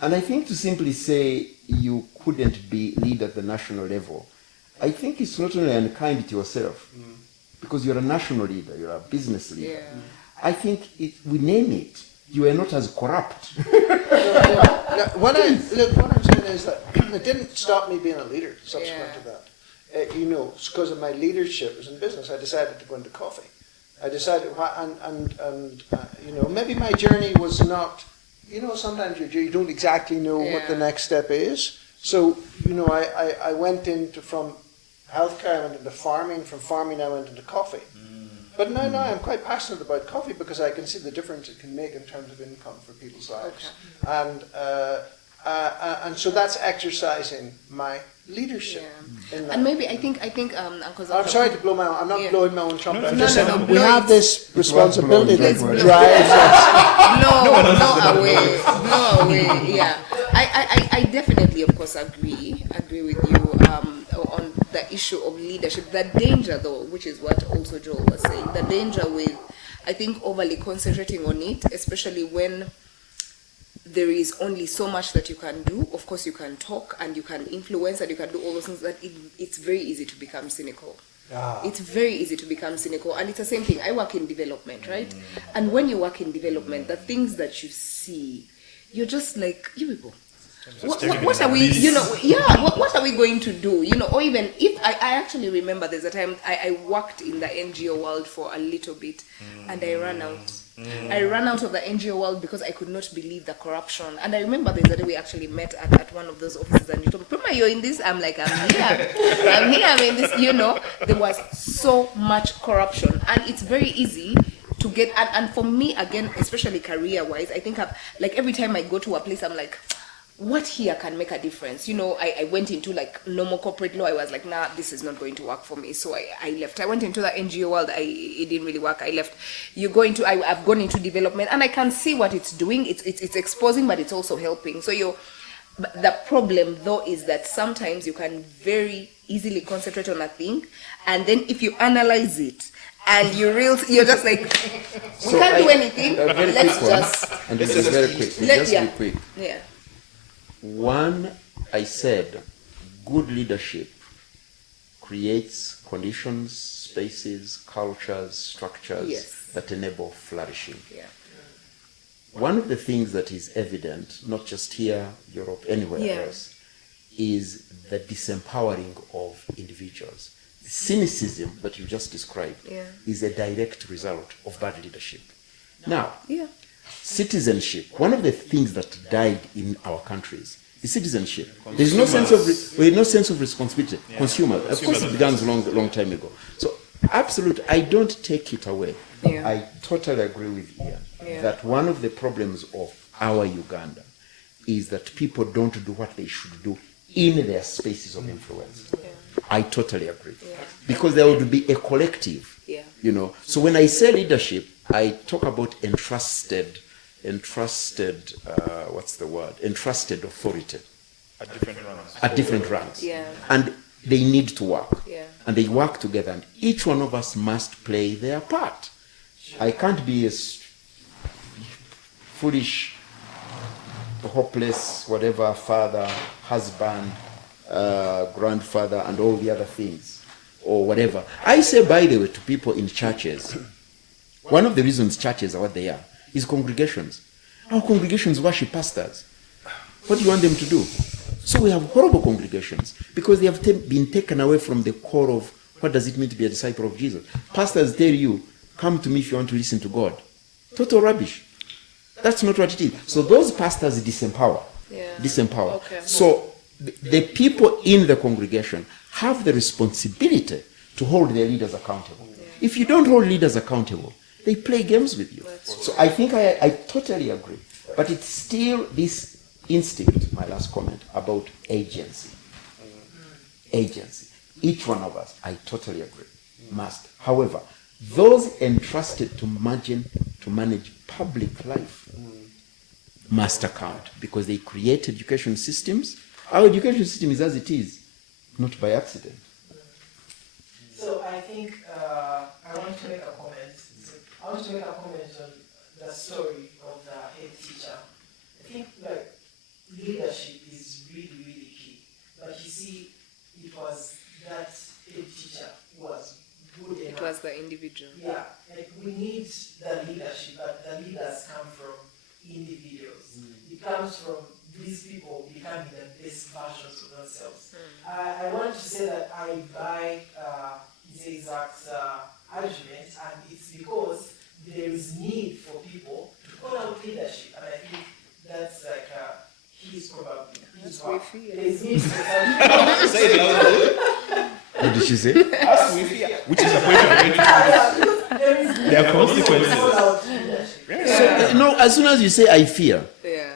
And I think to simply say you couldn't be lead at the national level, I think it's not only unkind to yourself, because you're a national leader, you're a business leader. Yeah. I think we name it. You are not as corrupt. What I'm saying is that it didn't stop me being a leader subsequent to that. It's because of my leadership as in business. I decided to go into coffee. I decided, maybe my journey was not, sometimes you don't exactly know what the next step is. So, I went from healthcare, I went into farming. From farming, I went into coffee. But now I'm quite passionate about coffee because I can see the difference it can make in terms of income for people's lives. Okay. And so that's exercising my leadership. In that. And maybe I think I'm sorry to blow my own. I'm not blowing my own trumpet. I'm No, just no, saying no, we blow have it. this responsibility that Let's blow it. drives us. blow away. Yeah, I definitely, of course, agree with you on the issue of leadership. The danger, though, which is what also Joel was saying, the danger with, I think, overly concentrating on it, especially when there is only so much that you can do. Of course, you can talk and you can influence and you can do all those things, but it's very easy to become cynical. It's very easy to become cynical. And it's the same thing. I work in development, right? And when you work in development, the things that you see, you're just like, you people, what are we, what are we going to do? Or even if, I actually remember there's a time I worked in the NGO world for a little bit and I ran out. I ran out of the NGO world because I could not believe the corruption. And I remember there's a day we actually met at one of those offices and you told me, Prima, you're in this? I'm like, I'm here. I'm in this, there was so much corruption. And it's very easy to get, and for me, again, especially career-wise, I think like every time I go to a place, I'm like, what here can make a difference? You know, I went into like normal corporate law. I was like, nah, this is not going to work for me. So I left. I went into the NGO world. It didn't really work. I left. I've gone into development, and I can see what it's doing. It's exposing, but it's also helping. So the problem though is that sometimes you can very easily concentrate on a thing, and then if you analyze it, and you're just like, we can't do anything. Let's just. And this is very quick. Just be quick. Yeah. One, I said, good leadership creates conditions, spaces, cultures, structures that enable flourishing. Yeah. One of the things that is evident, not just here, Europe, anywhere else, is the disempowering of individuals. The cynicism that you just described is a direct result of bad leadership. Now, citizenship, one of the things that died in our countries is citizenship. There's no sense of responsibility. Consumers. Of course, it began a long time ago. So, absolutely, I don't take it away. Yeah. I totally agree with Ian that one of the problems of our Uganda is that people don't do what they should do in their spaces of influence. I totally agree. Because there would be a collective, you know. So when I say leadership, I talk about entrusted authority. At different ranks. Yeah. And they need to work. Yeah. And they work together. And each one of us must play their part. I can't be a foolish, hopeless, whatever, father, husband, grandfather, and all the other things, or whatever. I say, by the way, to people in churches, one of the reasons churches are what they are is congregations. Our congregations worship pastors. What do you want them to do? So we have horrible congregations because they have been taken away from the core of what does it mean to be a disciple of Jesus. Pastors tell you, come to me if you want to listen to God. Total rubbish. That's not what it is. So those pastors disempower. Okay. So the people in the congregation have the responsibility to hold their leaders accountable. If you don't hold leaders accountable, they play games with you. So I think I totally agree. But it's still this instinct, my last comment, about agency. Agency. Each one of us, I totally agree, must. However, those entrusted to manage public life must account because they create education systems. Our education system is as it is, not by accident. So I think I want to make a comment. I want to make a comment on the story of the head teacher. I think like leadership is really, really key. But you see, it was that head teacher was good enough. It was the individual. Yeah, like we need the leadership, but the leaders come from individuals. It comes from these people becoming the best versions of themselves. I want to say that I buy Isaac's argument, and it's because there is need for people to call out leadership, and I think that's like he's probably his work. There is need for that. Say it loudly. What did she say? As we fear. Which is a point of entry. There are consequences. So, as soon as you say, I fear, Yeah.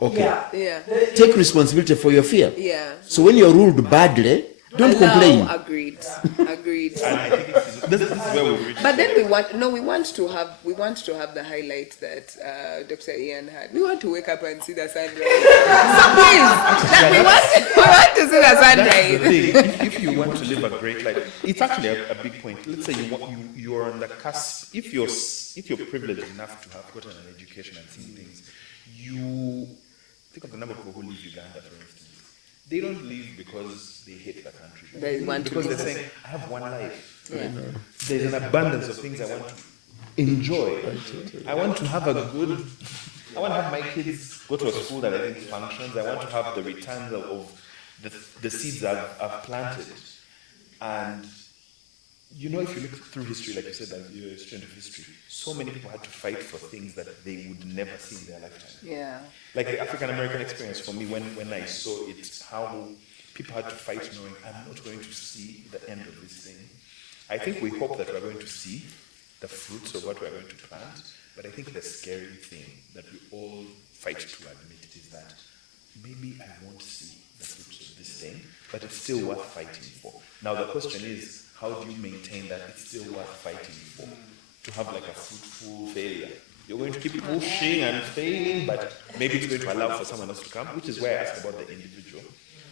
okay, Yeah. take responsibility for your fear. Yeah. So when you're ruled badly, don't complain. Agreed. Agreed. And I think this is where we reach. But then we want to have the highlight that Dr. Ian had. We want to wake up and see the sunrise. So please, we want to see the That's the sunrise. thing. If you want to live a great life, it's actually a big point. Let's say you're on the cusp. If you're privileged enough to have gotten an education and seen things, you think of the number of people who leave Uganda, for instance. They don't leave because they hate the country. They want to because leave. they're saying, I have one life. Right? There's an abundance of things I want to enjoy. I want to have I want to have my kids go to a school that I think functions. I want to have the returns of the seeds I've planted. And you know, if you look through history, like you said, that you're a student of history, so many people had to fight for things that they would never see in their lifetime. Yeah. Like the African American experience for me, when I saw it, how people had to fight knowing I'm not going to see the end of this thing. I think we hope that we're going to see the fruits of what we're going to plant, but I think the scary thing that we all fight to admit is that maybe I won't see the fruits of this thing, but it's still worth fighting for. Now the question is, how do you maintain that it's still worth fighting for? To have like a fruitful failure. You're going to keep pushing and failing, but maybe it's going to allow for someone else to come, which is why I asked about the individual.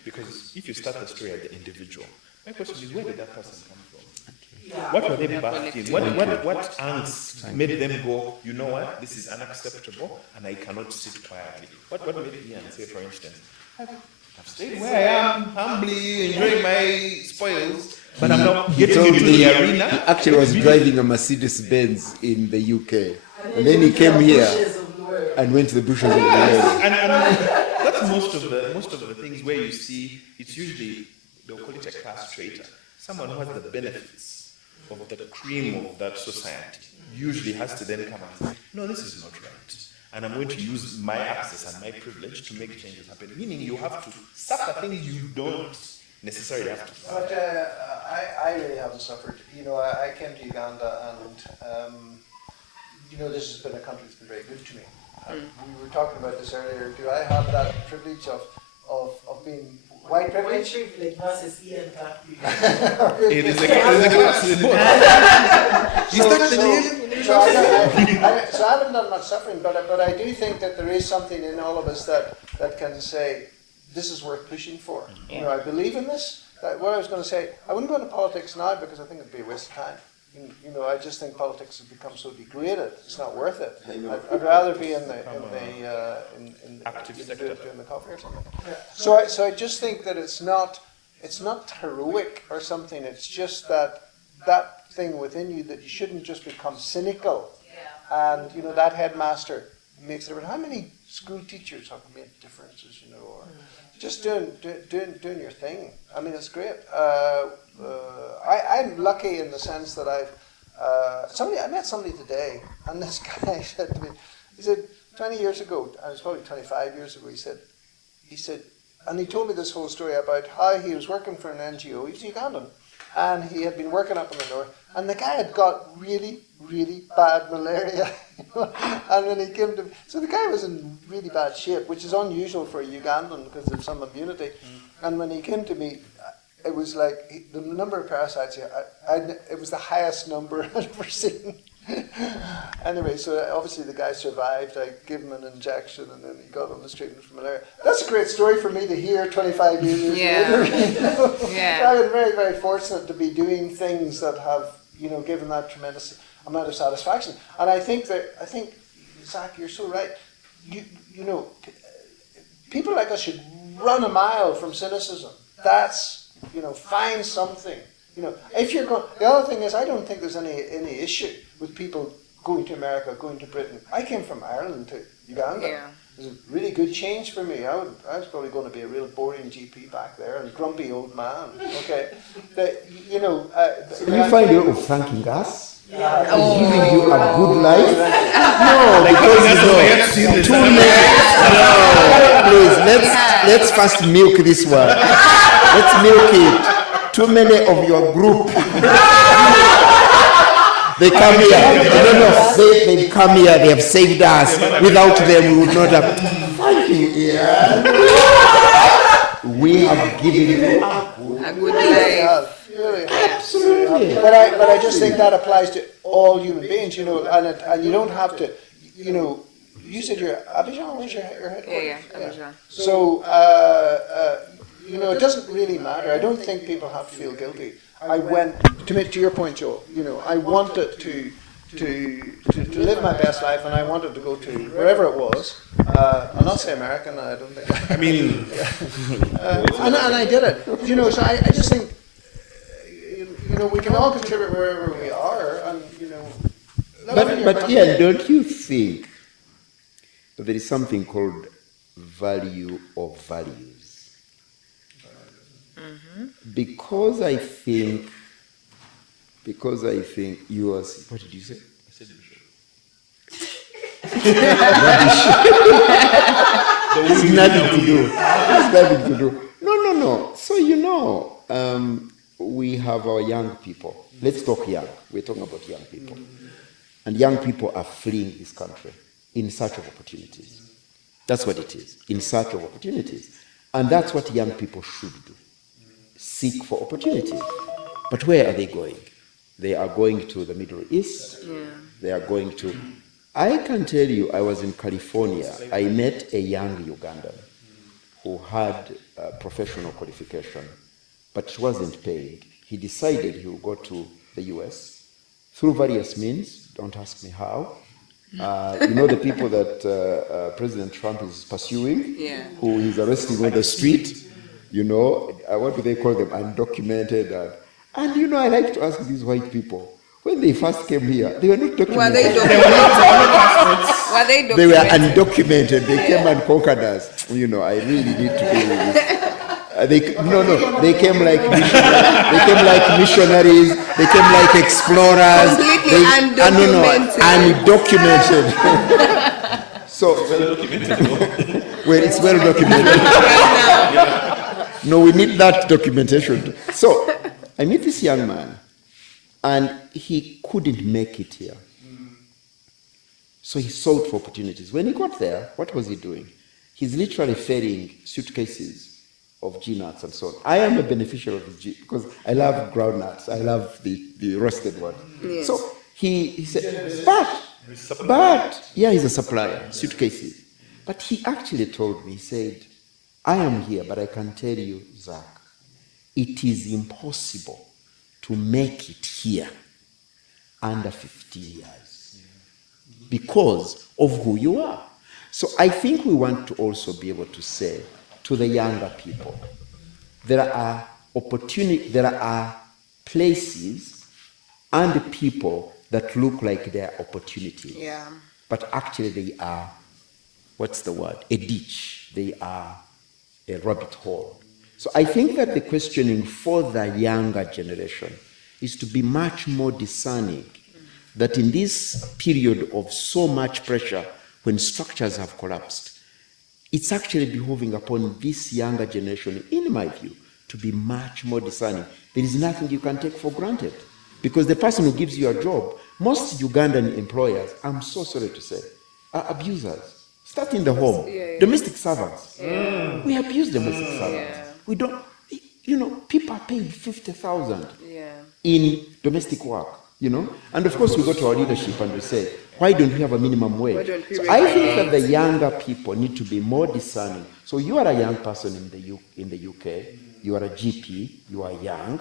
Because if you start the story at the individual, my question is, where did that person come from? What were they bathed in? What angst made them go, you know what, this is unacceptable and I cannot sit quietly? What made Ian say, for instance, I've stayed where I am, humbly enjoying my spoils, but I'm not getting into the arena? He actually was driving a Mercedes Benz in the UK. And then he came here and went to the bushes of the world. And that's most of the things where you see, it's usually, they'll call it a class traitor. Someone who has the benefits of the cream of that society usually has to then come and say, no, this is not right. And I'm going to use my access and my privilege to make changes happen. Meaning you have to suffer things you don't necessarily have to. But I really haven't suffered. You know, I came to Uganda and, you know, this has been a country that's been very good to me. We were talking about this earlier. Do I have that privilege of being white privilege? White privilege versus Ian black privilege. It is a class. So I haven't done much suffering, but I do think that there is something in all of us that can say, this is worth pushing for. You know, I believe in this. What I was going to say, I wouldn't go into politics now because I think it'd be a waste of time. You know, I just think politics has become so degraded. It's not worth it. I'd rather be in the active sector, doing the coffee or something. Yeah. So I just think that it's not heroic or something. It's just that thing within you that you shouldn't just become cynical. Yeah. And you know, that headmaster makes it. How many school teachers have made differences? You know, or just doing your thing. I mean, it's great. I'm lucky in the sense that I met somebody today, and this guy said to me, he said, 20 years ago, I was probably 25 years ago, he said, and he told me this whole story about how he was working for an NGO. He was Ugandan, and he had been working up in the north, and the guy had got really, really bad malaria. And when he came to, so the guy was in really bad shape, which is unusual for a Ugandan because of some immunity. And when he came to me, it was like the number of parasites, it was the highest number I'd ever seen. Anyway, so obviously the guy survived. I gave him an injection and then he got on this treatment for malaria. That's a great story for me to hear 25 years later. You know? Yeah. I've been very, very fortunate to be doing things that have, you know, given that tremendous amount of satisfaction. And I think, Zach, you're so right. You know, people like us should run a mile from cynicism. That's, you know, find something. You know, if you're going, the other thing is, I don't think there's any issue with people going to America, going to Britain. I came from Ireland to Uganda. Yeah. It was a really good change for me. I was probably going to be a real boring GP back there and grumpy old man. Okay, you know. Do you find you're thanking us? Yeah. Giving you a good life? No, because you know, 2 minutes. No, please, let's first milk this one. Let's milk it. Too many of your group. They come here. They come here. They have saved us. Without them, we would not have. Thank you. Yeah. We have given you a good life. Really. Absolutely. But I just think that applies to all human beings. You know, and you don't have to. You know, you said you're Abidjan. Where's your headquarters? Yeah, Abidjan. So. You know, it doesn't really matter. I don't think people have to feel guilty. I went to your point, Joel. You know, I wanted to live my best life, and I wanted to go to wherever it was. I'll not say American. I don't think. I mean, and I did it. You know, so I just think, you know, we can all contribute wherever we are, and you know. But yeah, don't you think there is something called value of values? Because I think you are. What did you say? I said It's nothing to do. It's nothing to do. No. So you know, we have our young people. Let's talk young. We're talking about young people, and young people are fleeing this country in search of opportunities. That's what it is, in search of opportunities. And that's what young people should do. Seek for opportunities. But where are they going? They are going to the Middle East. They are going to... I can tell you, I was in California. I met a young Ugandan who had a professional qualification, but it wasn't paid. He decided he would go to the US through various means. Don't ask me how. You know the people that President Trump is pursuing, who he's arresting on the street, you know, what do they call them? Undocumented. And you know, I like to ask these white people, when they first came here, they were not documented. Were they documented? Were they documented? They were undocumented. They came and conquered us. You know, I really need to do this. They came like missionaries. They came like explorers. Completely undocumented. So, well, it's well documented. No, we need that documentation. So, I meet this young man, and he couldn't make it here. So he sought for opportunities. When he got there, what was he doing? He's literally ferrying suitcases of G-nuts and so on. I am a beneficiary of the G because I love groundnuts. I love the roasted one. Yes. So he said, but, yeah, he's a supplier, suitcases. But he actually told me, he said, I am here, but I can tell you, Zach, it is impossible to make it here under 15 years because of who you are. So I think we want to also be able to say to the younger people, there are places and people that look like they are opportunities. Yeah. But actually they are, what's the word? A ditch. They are a rabbit hole. So I think that the questioning for the younger generation is to be much more discerning that in this period of so much pressure, when structures have collapsed, it's actually behoving upon this younger generation, in my view, to be much more discerning. There is nothing you can take for granted. Because the person who gives you a job, most Ugandan employers, I'm so sorry to say, are abusers. Start in the home. Domestic servants. We abuse domestic servants. We don't, you know, people are paid 50,000 in domestic work, you know. And of course we go to our leadership and we say, why don't we have a minimum wage? So I think that the younger people need to be more discerning. So you are a young person in the UK, you are a GP, you are young,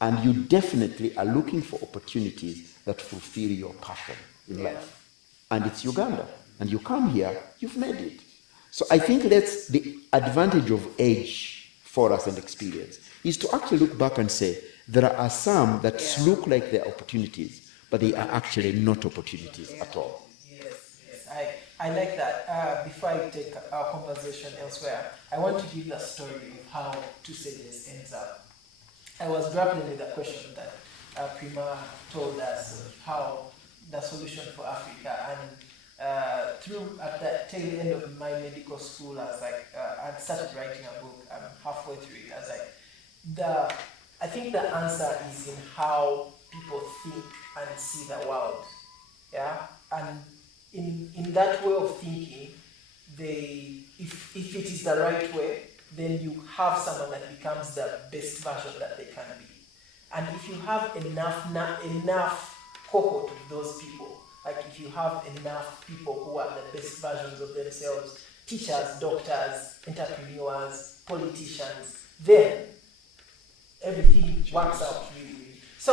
and you definitely are looking for opportunities that fulfill your passion in life. And it's Uganda. And you come here, you've made it. So I think that's the advantage of age for us and experience, is to actually look back and say, there are some that look like they're opportunities, but they are actually not opportunities at all. Yes. I like that. Before I take our conversation elsewhere, I want to give the story of how Two Sages ends up. I was grappling with the question that Prima told us of how the solution for Africa, and at the tail end of my medical school, I was like, I started writing a book. I'm halfway through it. I was like, I think the answer is in how people think and see the world. Yeah, and in that way of thinking, if it is the right way, then you have someone that becomes the best version that they can be. And if you have enough cohort of those people, like if you have enough people who are the best versions of themselves, teachers, doctors, entrepreneurs, politicians, then everything works out really, really. So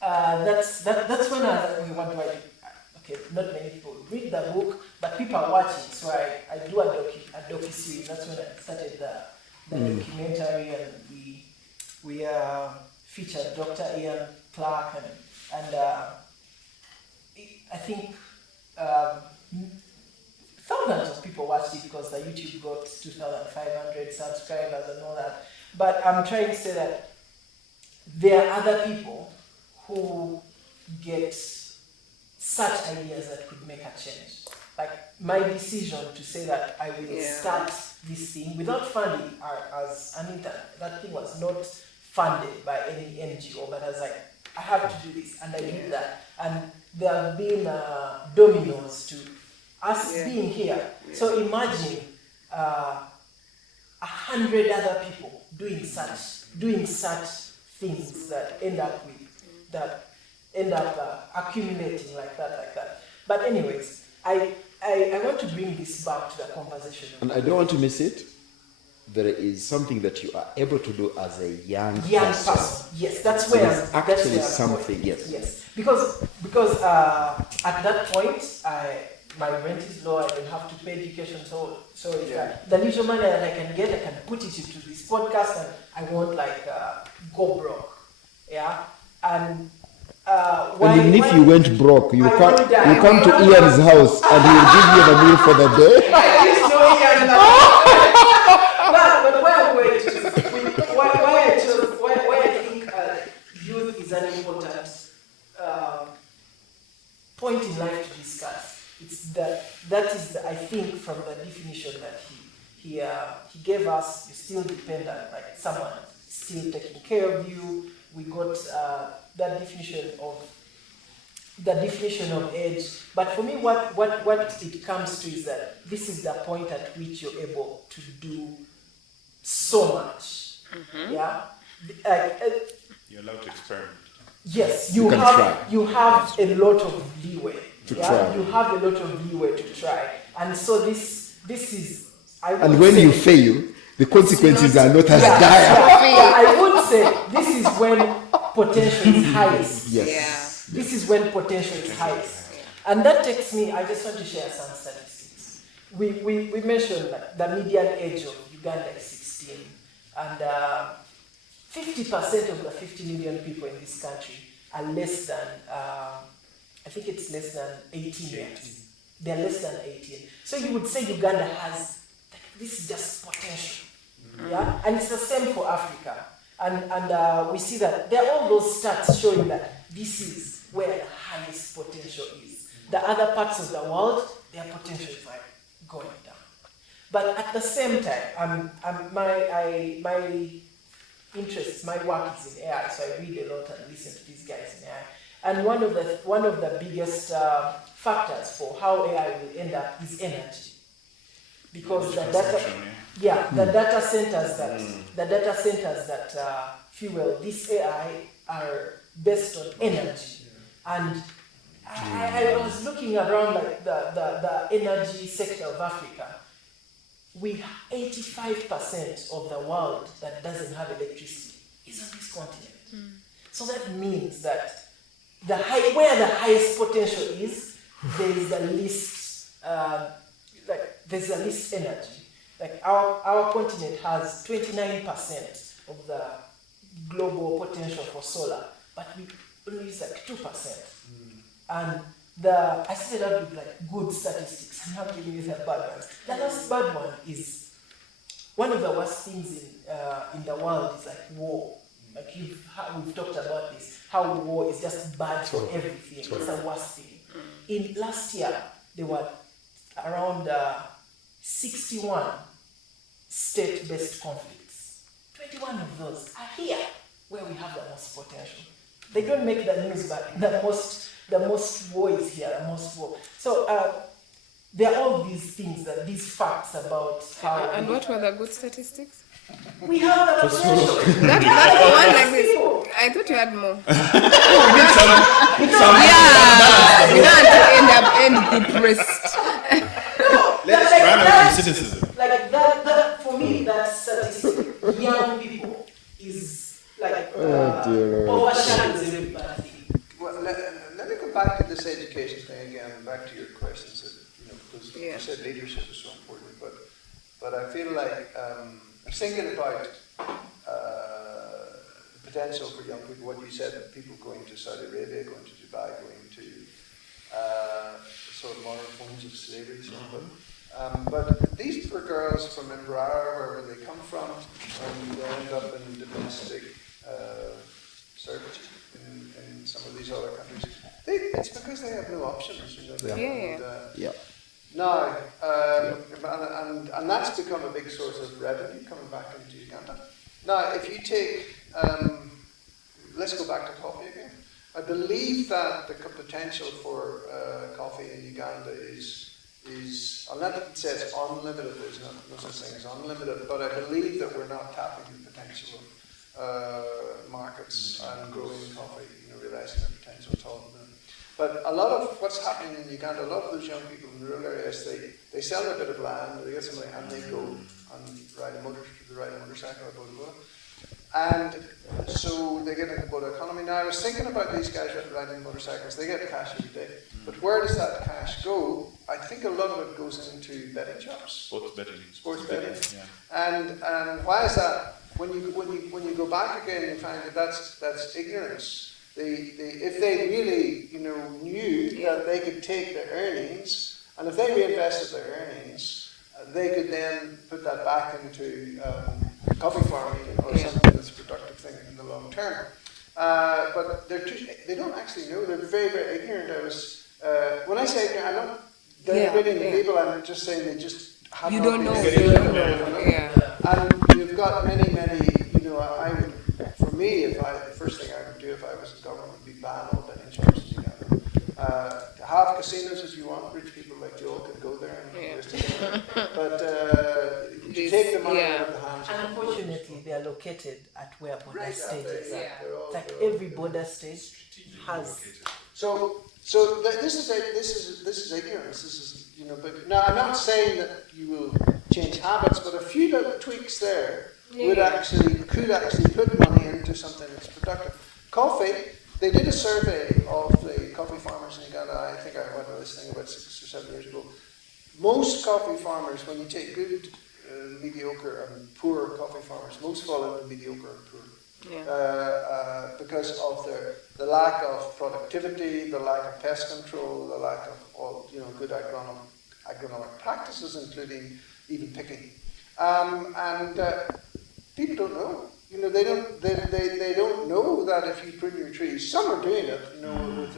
that's when what do I do? Okay, not many people read the book, but people are watching. So I do a docu-series. That's when I started the documentary, and we featured Dr. Ian Clark, and I think thousands of people watched it because the YouTube got 2,500 subscribers and all that. But I'm trying to say that there are other people who get such ideas that could make a change. Like my decision to say that I will start this thing without funding as an intern. That thing was not funded by any NGO, but I was like, I have to do this, and I did that. And there have been dominoes to us being here. So imagine 100 other people doing such things that end up accumulating like that. But anyways, I want to bring this back to the conversation. And I don't want to miss it. There is something that you are able to do as a young person. Yes, that's where it's actually something. Yes, because at that point, my rent is low. I don't have to pay education. So the little money that I can get, I can put it into this podcast, and I won't go broke. Yeah, and. And even if you went broke, you come to Ian's house and he will give you the meal for the day. But why I'm going to why I think youth is an important point in life to discuss. It's that is I think from the definition that he gave us. You're still dependent, like someone still taking care of you. We got that definition of age. But for me, what it comes to is that this is the point at which you're able to do so much. Mm-hmm. Yeah, you're allowed to experiment. Yes, you have a lot of leeway to try. You have a lot of leeway to try, and so this is. And when you fail, the consequences are not as dire. I would say this is when potential is highest. Yes. Yeah. This is when potential is highest. Yeah. And that takes me, I just want to share some statistics. We mentioned the median age of Uganda is 16. And 50% of the 50 million people in this country are less than, I think it's less than 18 years. They're less than 18. So you would say Uganda has, this is just potential. Yeah, and it's the same for Africa, and we see that there are all those stats showing that this is where the highest potential is. The other parts of the world, their potential is going down. But at the same time, my interests, my work is in AI, so I read a lot and listen to these guys in AI. And one of the biggest factors for how AI will end up is energy, because the data centers that fuel this AI are based on energy. And I was looking around the energy sector of Africa. We 85% of the world that doesn't have electricity is on this continent. So that means that where the highest potential is, there is the least there's the least energy. Like our continent has 29% of the global potential for solar, but we only use 2%. And I started out with good statistics. I'm not giving you the bad ones. The last bad one is one of the worst things in the world is war. Like we've talked about this, how war is just bad for everything. It's the worst thing. In last year, there were around 61 state-based conflicts. 21 of those are here, where we have the most potential. They don't make the news, but the most war is here, the most war. So there are all these things, these facts about how. And what were the good statistics? We have the potential. That one like this. I thought you had more. You don't end depressed. Let's run out of cynicism. Like that, for me, that statistic, young people, is overshadows everybody. Well, let me go back to this education thing again, and back to your questions. Because you said leadership is so important, but I feel like I'm thinking about the potential for young people. What you said, people going to Saudi Arabia, going to Dubai, going to sort of modern forms of slavery. But these poor girls from Imbrara, wherever they come from, and they end up in domestic servitude in some of these other countries. It's because they have no options. Now, and that's become a big source of revenue coming back into Uganda. Now, if you take, let's go back to coffee again. I believe that the potential for coffee in Uganda is I'm not to say it's unlimited, there's no such thing as unlimited, but I believe that we're not tapping the potential of markets and growing coffee, realising their potential at all. But a lot of what's happening in Uganda, a lot of those young people in rural areas, they sell a bit of land, they get some money, and they go and ride a motorcycle or Boda Boda. And so they get into the Boda economy. Now I was thinking about these guys riding motorcycles, they get cash every day. But where does that cash go? I think a lot of it goes into betting shops. Sports betting. Yeah. And why is that? When you go back again, you find that that's ignorance. If they really knew that they could take their earnings, and if they reinvested their earnings, they could then put that back into coffee farming or something that's a productive thing in the long term. But they don't actually know. They're very, very ignorant. When I say ignorant, I'm not denigrating people. I'm just saying they just have You not don't been know. educated. Yeah. And you've got many. I would, for me, the first thing I would do if I was in government would be ban all betting shops in Uganda. Have casinos if you want. Rich people like Joel can go there and waste it. But you take the money out of the hands. And unfortunately, they are located at where border stages are. Yeah. It's like every border state has. So this is ignorance. This is But now I'm not saying that you will change habits, but a few little tweaks there could actually put money into something that's productive. Coffee. They did a survey of the coffee farmers in Uganda. I think I went to this thing about 6 or 7 years ago. Most coffee farmers, when you take good, mediocre, and poor coffee farmers, most fall into mediocre and poor. Yeah. Because of the lack of productivity, the lack of pest control, the lack of all good agronomic practices, including even picking. And people don't know. They don't know that if you prune your trees, some are doing it,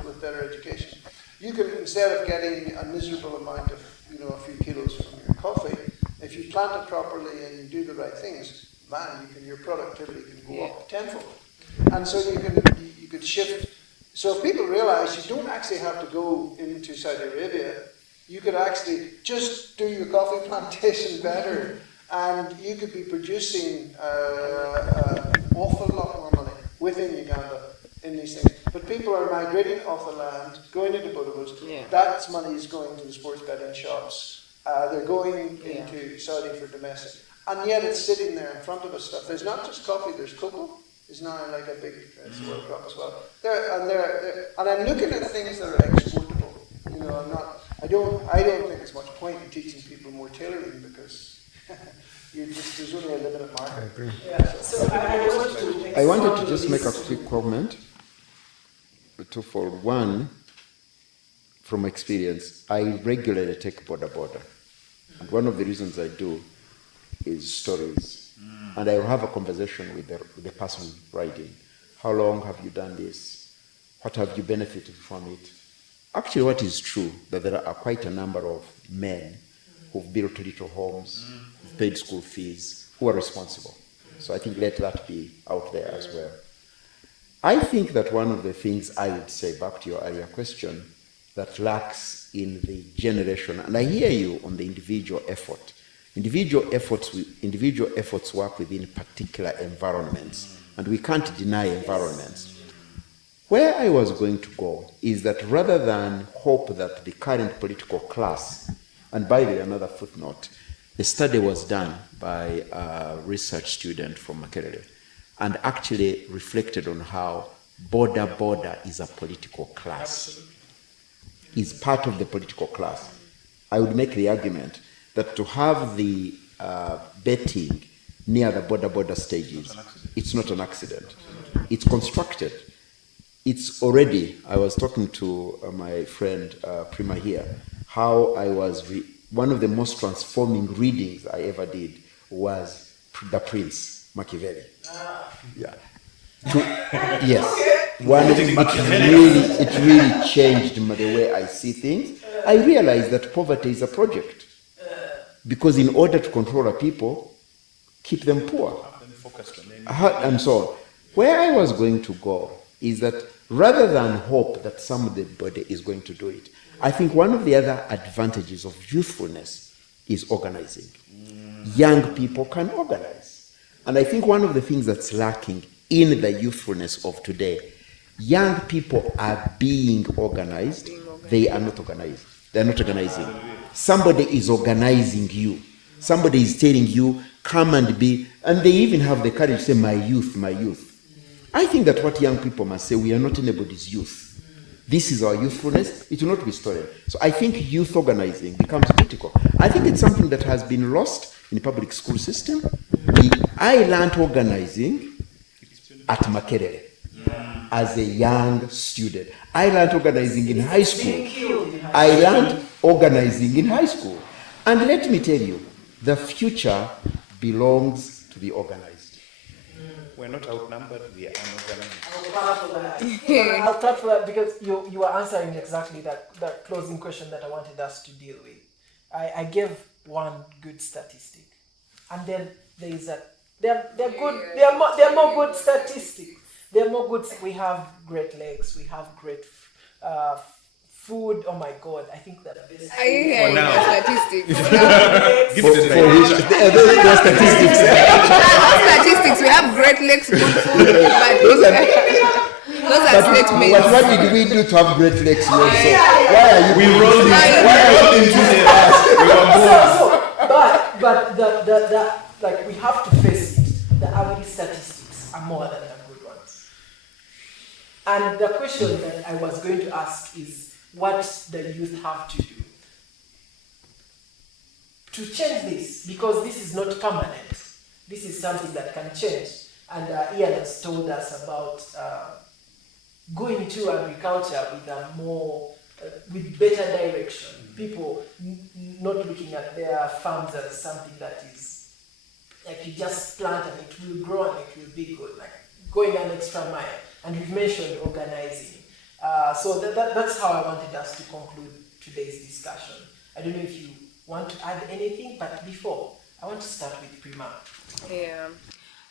with better education. You can, instead of getting a miserable amount of, a few kilos from your coffee, if you plant it properly and you do the right things, your productivity can go up tenfold. And so you could shift. So if people realize you don't actually have to go into Saudi Arabia, you could actually just do your coffee plantation better. And you could be producing an awful lot more money within Uganda in these things. But people are migrating off the land, going into Boda Bodas. Yeah. That money is going to the sports betting shops. They're going into Saudi for domestic. And yet it's sitting there in front of us stuff. There's not just coffee, there's cocoa. It's now like a big World Cup as well. And I'm looking at things that are exportable. I don't think there's much point in teaching people more tailoring because there's only a limited market. I agree. Yeah. So I wanted to just make a quick comment. For one, from experience, I regularly take Boda Boda. And one of the reasons I do is stories. And I will have a conversation with the person riding. How long have you done this? What have you benefited from it? Actually, what is true, that there are quite a number of men who've built little homes, who've paid school fees, who are responsible. So I think let that be out there as well. I think that one of the things I would say, back to your earlier question, that lacks in the generation, and I hear you on the individual effort. Individual efforts work within particular environments, and we can't deny environments. Where I was going to go is that rather than hope that the current political class, and by the way, another footnote, the study was done by a research student from Makerere, and actually reflected on how Boda Boda is a political class, is part of the political class. I would make the argument that to have the betting near the Boda Boda stages, it's not an accident. It's constructed. It's already, I was talking to my friend Prima here, how I was, one of the most transforming readings I ever did was The Prince, Machiavelli. Yeah. Yes. It really changed the way I see things. I realized that poverty is a project. Because in order to control a people, keep them poor. And so on. Where I was going to go is that rather than hope that somebody is going to do it, I think one of the other advantages of youthfulness is organizing. Young people can organize. And I think one of the things that's lacking in the youthfulness of today, young people are being organized, they are not organized. They're not organizing. Somebody is organizing you. Somebody is telling you, come and be, and they even have the courage to say, my youth, my youth. I think that what young people must say, we are not anybody's youth. This is our youthfulness. It will not be stolen. So I think youth organizing becomes critical. I think it's something that has been lost in the public school system. I learned organizing at Makerere as a young student. I learned organizing in high school. I learned organizing in high school. And let me tell you, the future belongs to the organized. We're not outnumbered, we are unorganized. I'll start for that because you are answering exactly that closing question that I wanted us to deal with. I gave one good statistic, and then there is they're good. They're more good statistics. They're more good. We have great lakes. We have great food. Oh my God! I think that the best. I hear For now. statistics. Give it to For which the statistics. Statistics. We have great lakes, good food, but those are statements. What did we do to have great lakes here? So why are you? We rolled into the But the like we have to face it. The ugly statistics are more than the good ones. And the question that I was going to ask is, what the youth have to do to change this? Because this is not permanent. This is something that can change. And Ian has told us about going to agriculture with a more, with better direction. People not looking at their farms as something that is like you just plant and it will grow and it will be good, like going an extra mile. And we've mentioned organizing. So that's how I wanted us to conclude today's discussion. I don't know if you want to add anything, but before, I want to start with Prima. Yeah,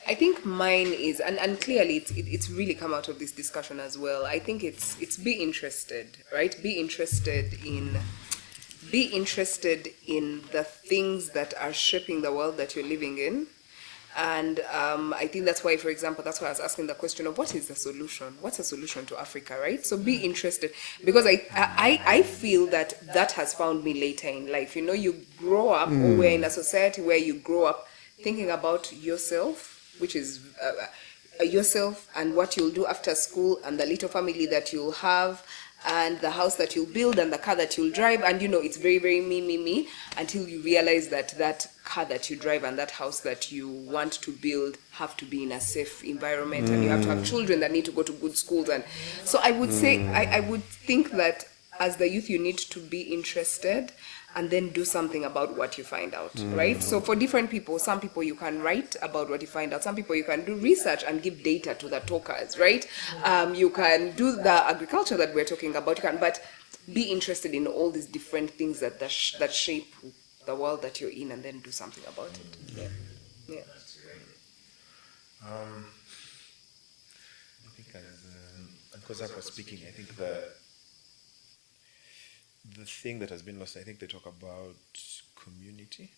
I think mine is, and clearly it's really come out of this discussion as well. I think it's be interested, right? Be interested in the things that are shaping the world that you're living in. And I think that's why, for example, that's why I was asking the question of what is the solution? What's the solution to Africa, right? So be interested, because I feel that has found me later in life. You know, you grow up, or we're in a society where you grow up thinking about yourself, which is yourself and what you'll do after school and the little family that you'll have and the house that you'll build and the car that you'll drive, and you know it's very, very me until you realize that car that you drive and that house that you want to build have to be in a safe environment, and you have to have children that need to go to good schools. And so I would say I would think that as the youth you need to be interested and then do something about what you find out, right? So for different people, some people you can write about what you find out, some people you can do research and give data to the talkers, right? You can do the agriculture that we're talking about, but be interested in all these different things that shape the world that you're in, and then do something about it. Yeah. I think as Kozak was speaking, I think the thing that has been lost, I think they talk about community,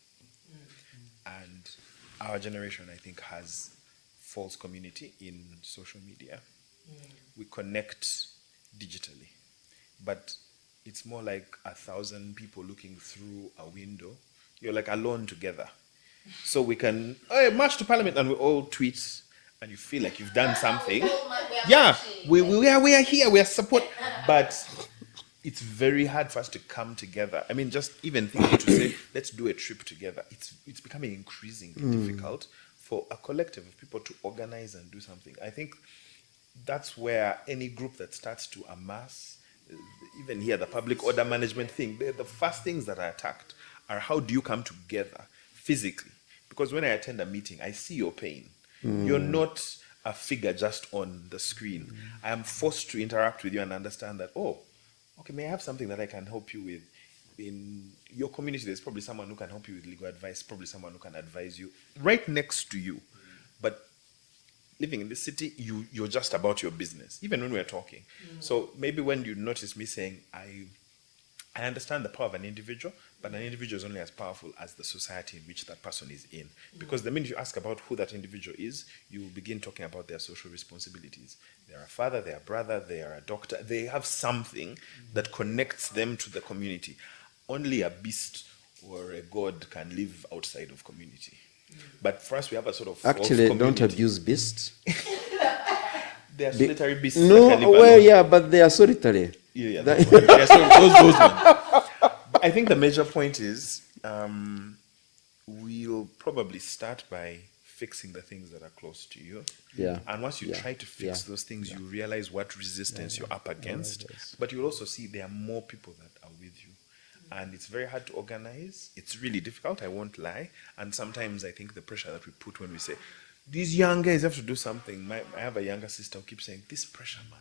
and our generation, I think, has false community in social media. We connect digitally, but it's more like 1,000 people looking through a window. You're like alone together. So we can march to Parliament and we all tweet, and you feel like you've done something. Yeah, we are here, we are support, but it's very hard for us to come together. I mean, just even thinking to say, let's do a trip together. It's becoming increasingly difficult for a collective of people to organize and do something. I think that's where any group that starts to amass, even here, the public order management thing, the first things that are attacked are how do you come together physically? Because when I attend a meeting, I see your pain. You're not a figure just on the screen. I am forced to interact with you and understand that, okay, may I have something that I can help you with? In your community, there's probably someone who can help you with legal advice, probably someone who can advise you right next to you. But living in this city, you're just about your business, even when we're talking. So maybe when you notice me saying, I understand the power of an individual, but an individual is only as powerful as the society in which that person is in. Because the minute you ask about who that individual is, you begin talking about their social responsibilities. They're a father, they're a brother, they are a doctor. They have something that connects them to the community. Only a beast or a god can live outside of community. But for us, we have a sort of false Actually, don't community. abuse beasts. They are solitary beasts. that No, can live well, alone. yeah, but they are solitary. Yeah, those ones. Yeah, so those ones. But I think the major point is we'll probably start by fixing the things that are close to you. Yeah. And once you Yeah. try to fix Yeah. those things, you realize what resistance you're up against. yes. But you'll also see there are more people that are with you. And it's very hard to organize. It's really difficult, I won't lie. And sometimes I think the pressure that we put when we say, these young guys have to do something. I have a younger sister who keeps saying, this pressure, man.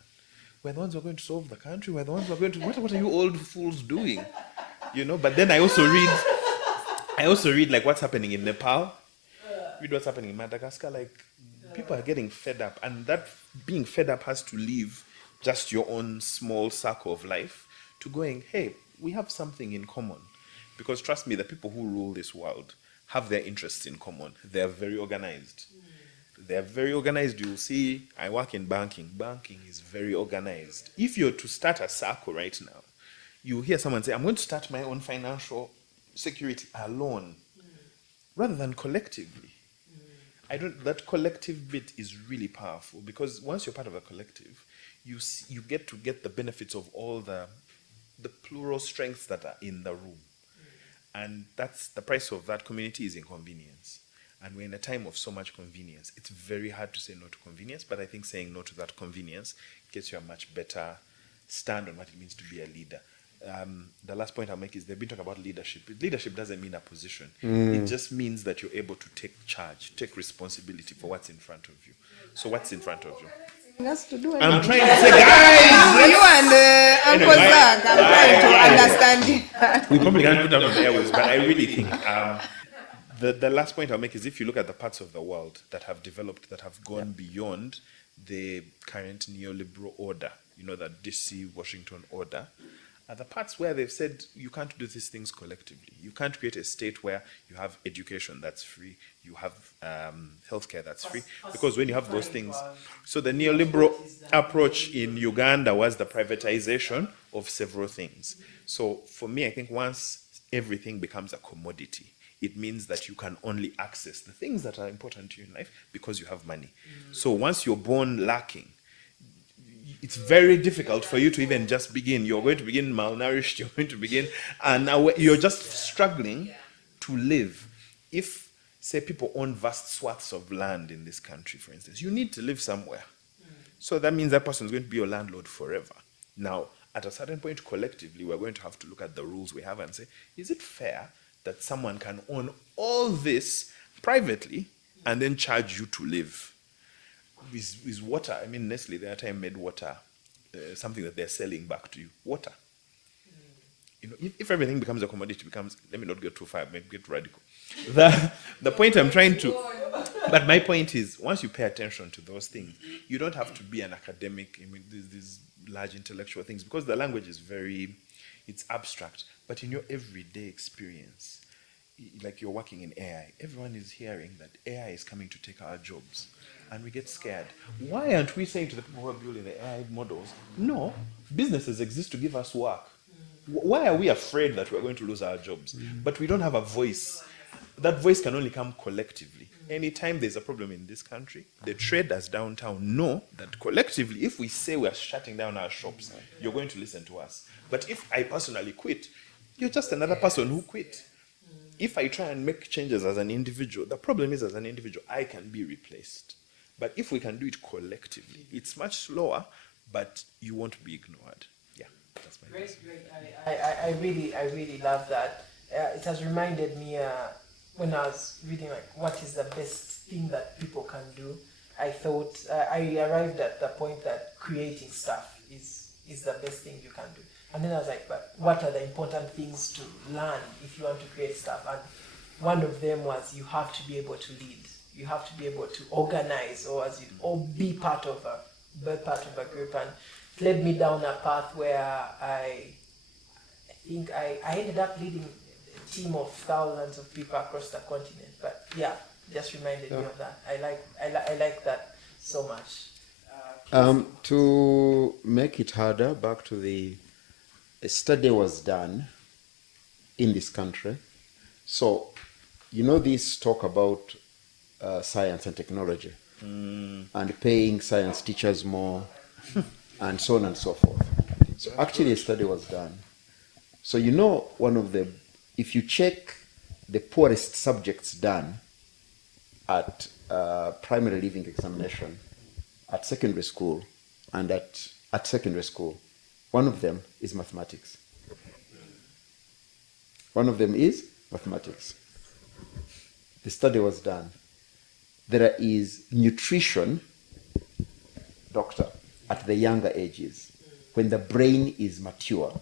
We're the ones who are going to solve the country. We're the ones who are going to, what are you old fools doing? You know, but then I also read like what's happening in Nepal, read what's happening in Madagascar. Like, people are getting fed up. And that being fed up has to leave just your own small circle of life to going, hey, we have something in common. Because trust me, the people who rule this world have their interests in common. They're very organized. They're very organized. You'll see, I work in banking. Banking is very organized. If you're to start a circle right now, you hear someone say, I'm going to start my own financial security alone, rather than collectively. That collective bit is really powerful, because once you're part of a collective, you get to get the benefits of all the plural strengths that are in the room. And that's the price of that community is inconvenience. And we're in a time of so much convenience. It's very hard to say no to convenience, but I think saying no to that convenience gets you a much better stand on what it means to be a leader. The last point I'll make is they've been talking about leadership. Leadership doesn't mean a position. It just means that you're able to take charge, take responsibility for what's in front of you. So what's in front of you? That's to do I'm trying to say, guys! You and Uncle Zach, I'm trying to understand you. We probably can't put that on the airways, but I really think the last point I'll make is if you look at the parts of the world that have developed, that have gone beyond the current neoliberal order, you know, that DC, Washington order, are the parts where they've said you can't do these things collectively. You can't create a state where you have education that's free, you have healthcare that's free, because when you have those things, so the neoliberal approach in Uganda was the privatization of several things. So for me, I think once everything becomes a commodity, it means that you can only access the things that are important to you in life because you have money. So once you're born lacking, it's very difficult for you to even just begin. You're going to begin malnourished, you're going to begin, and now you're just struggling to live. If, say, people own vast swaths of land in this country, for instance, you need to live somewhere. So that means that person is going to be your landlord forever. Now, at a certain point, collectively, we're going to have to look at the rules we have and say, is it fair that someone can own all this privately and then charge you to live? Is water, I mean, Nestle, their time made water something that they're selling back to you. Water. You know, if everything becomes a commodity, let me not get too far, maybe get radical. The point I'm trying to, but my point is, once you pay attention to those things, you don't have to be an academic. I mean, these large intellectual things, because the language is it's abstract. But in your everyday experience, like you're working in AI, everyone is hearing that AI is coming to take our jobs. And we get scared. Why aren't we saying to the people who are building the AI models, no, businesses exist to give us work. Why are we afraid that we're going to lose our jobs? But we don't have a voice. That voice can only come collectively. Anytime there's a problem in this country, the traders downtown know that collectively, if we say we're shutting down our shops, you're going to listen to us. But if I personally quit, you're just another person who quit. If I try and make changes as an individual, the problem is as an individual, I can be replaced. But if we can do it collectively, it's much slower, but you won't be ignored. Yeah, that's my Great. I really love that. It has reminded me when I was reading, like, what is the best thing that people can do? I thought, I arrived at the point that creating stuff is the best thing you can do. And then I was like, but what are the important things to learn if you want to create stuff? And one of them was you have to be able to lead. You have to be able to organize, or be part of a group. And it led me down a path where think I ended up leading a team of thousands of people across the continent. But yeah, just reminded me of that. I like that so much. To make it harder, a study was done in this country. So, this talk about science and technology and paying science teachers more and so on and so forth. So actually a study was done. So if you check the poorest subjects done at primary leaving examination, at secondary school, and at secondary school, one of them is mathematics. One of them is mathematics. The study was done. There is nutrition, doctor, at the younger ages, when the brain is mature.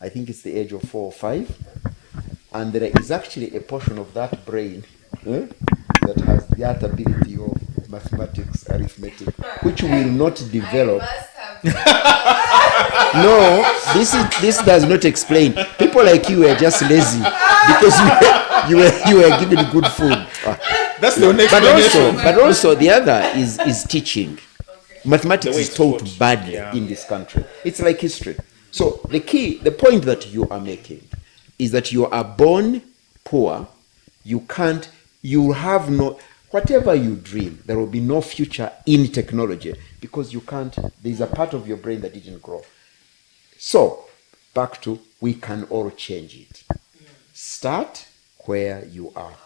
I think it's the age of 4 or 5. And there is actually a portion of that brain that has that ability of mathematics, arithmetic, which will not develop. No, this does not explain. People like you are just lazy because you were given good food. That's the only explanation. But also the other is teaching. Mathematics The way is it's taught taught. badly in this country. It's like history. So the point that you are making is that you are born poor. You have no, whatever you dream, there will be no future in technology because there's a part of your brain that didn't grow. So, back to, we can all change it. Start where you are,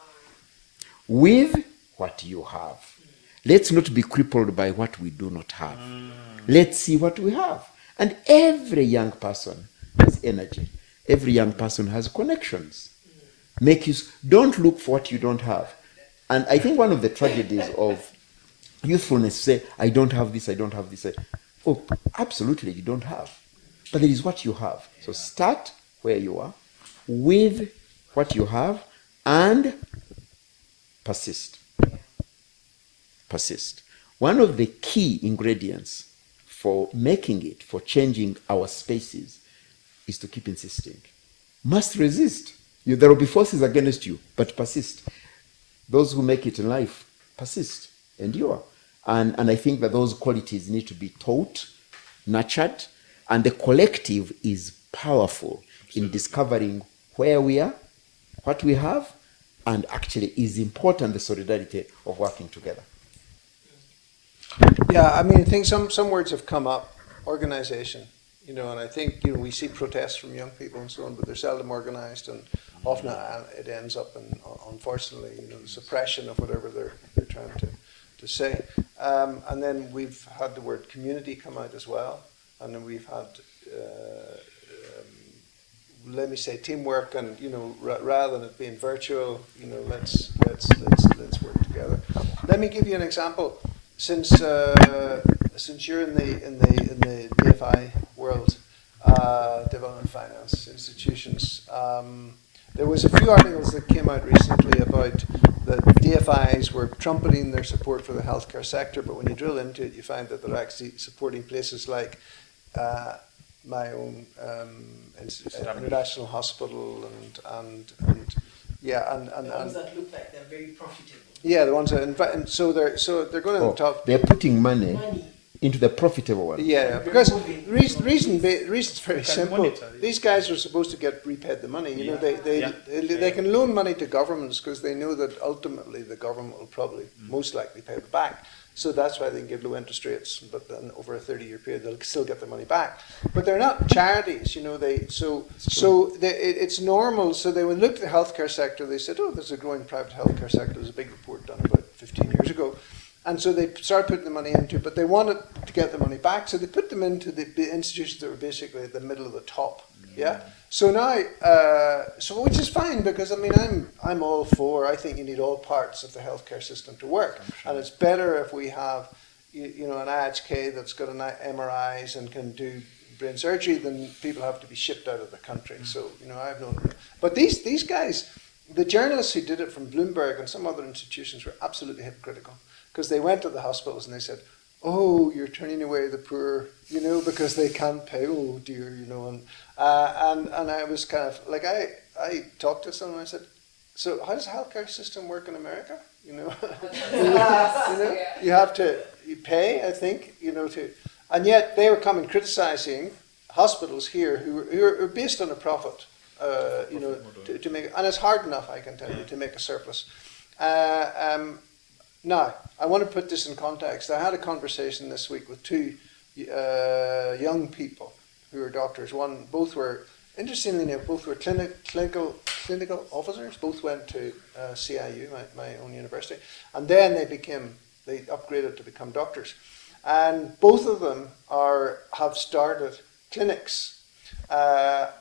with what you have. Let's not be crippled by what we do not have. Let's see what we have. And every young person has energy. Every young person has connections. Don't look for what you don't have. And I think one of the tragedies of youthfulness, say, I don't have this, I don't have this. Oh, absolutely, you don't have. But there is what you have. So start where you are, with what you have, and persist. Persist. One of the key ingredients for making it, for changing our spaces, is to keep insisting. Must resist. There will be forces against you, but persist. Those who make it in life, persist, endure. And I think that those qualities need to be taught, nurtured, and the collective is powerful in discovering where we are, what we have, and actually is important, the solidarity of working together. Yeah, I mean, I think some words have come up, organization, and I think, we see protests from young people and so on, but they're seldom organized, and often it ends up in, unfortunately, the suppression of whatever they're trying to say. And then we've had the word community come out as well, and then we've had, let me say, teamwork, and rather than it being virtual, let's work together. Let me give you an example. Since you're in the DFI world, development finance institutions, there was a few articles that came out recently about that DFIs were trumpeting their support for the healthcare sector, but when you drill into it, you find that they're actually supporting places like my own International Hospital and ones that look like they're very profitable. Yeah, the ones that and so they're going to the top. They're putting money into the profitable one. Yeah, because reason's very simple. These guys are supposed to get repaid the money. They can loan money to governments because they know that ultimately the government will probably most likely pay it back. So that's why they can give low interest rates. But then over a 30-year period, they'll still get their money back. But they're not charities, it's normal. So they would look at the healthcare sector. They said, "Oh, there's a growing private healthcare sector." There's a big report done about 15 years ago. And so they started putting the money into it, but they wanted to get the money back, so they put them into the institutions that were basically at the middle of the top. Yeah. So now, which is fine, because I mean, I'm all for. I think you need all parts of the healthcare system to work, and it's better if we have, an IHK that's got an MRIs and can do brain surgery than people have to be shipped out of the country. So I've known, but these guys, the journalists who did it from Bloomberg and some other institutions, were absolutely hypocritical. Because they went to the hospitals and they said, oh, you're turning away the poor, you know, because they can't pay. Oh dear, you know, and I was kind of like, I talked to someone. I said, so how does the healthcare system work in America? You know, you have to pay, I think, you know, and yet they were coming criticizing hospitals here who are based on a profit, you know, to make, and it's hard enough, I can tell you, to make a surplus. Now, I want to put this in context. I had a conversation this week with two young people who are doctors. Both were, interestingly enough, both were clinical officers. Both went to CIU, my own university, and then they upgraded to become doctors. And both of them have started clinics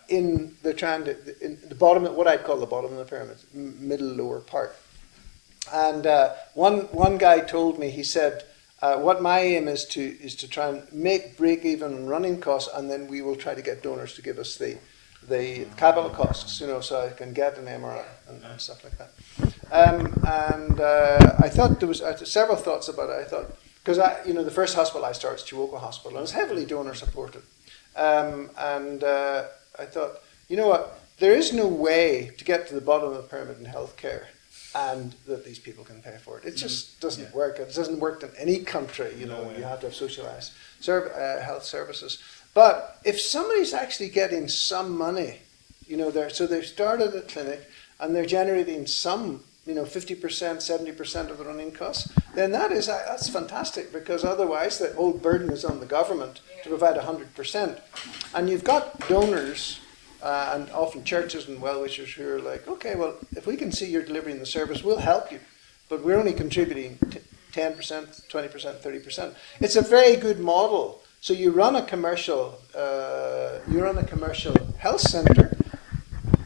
in the bottom, what I'd call the bottom of the pyramid, middle lower part. And one guy told me, he said, what my aim is to try and break even on running costs, and then we will try to get donors to give us the capital costs, you know, so I can get an MRI and stuff like that. I thought I had several thoughts about it. I thought, because the first hospital I started was Chiwoko Hospital, and it's heavily donor supported. I thought, you know what, there is no way to get to the bottom of the pyramid in healthcare and that these people can pay for it. It just doesn't work. It doesn't work in any country, you know, you have to have socialized health services. But if somebody's actually getting some money, you know, so they've started a clinic and they're generating some, you know, 50%, 70% of the running costs, then that's fantastic, because otherwise the whole burden is on the government to provide 100%. And you've got donors and often churches and well-wishers who are like, okay, well, if we can see you're delivering the service, we'll help you, but we're only contributing 10%, 20%, 30%. It's a very good model. So you run a commercial health center,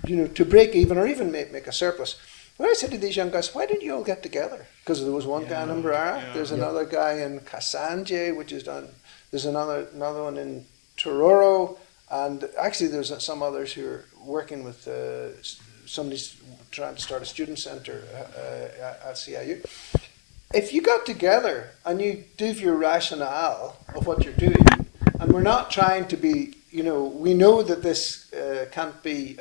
you know, to break even or even make a surplus. Well, I said to these young guys, why don't you all get together? Because there was one guy in Umbrara, there's another guy in Kasanje, which is done. There's another one in Tororo, and actually there's some others who are working with somebody's trying to start a student center at CIU. If you got together and you give your rationale of what you're doing, and we're not trying to be, you know, we know that this can't be,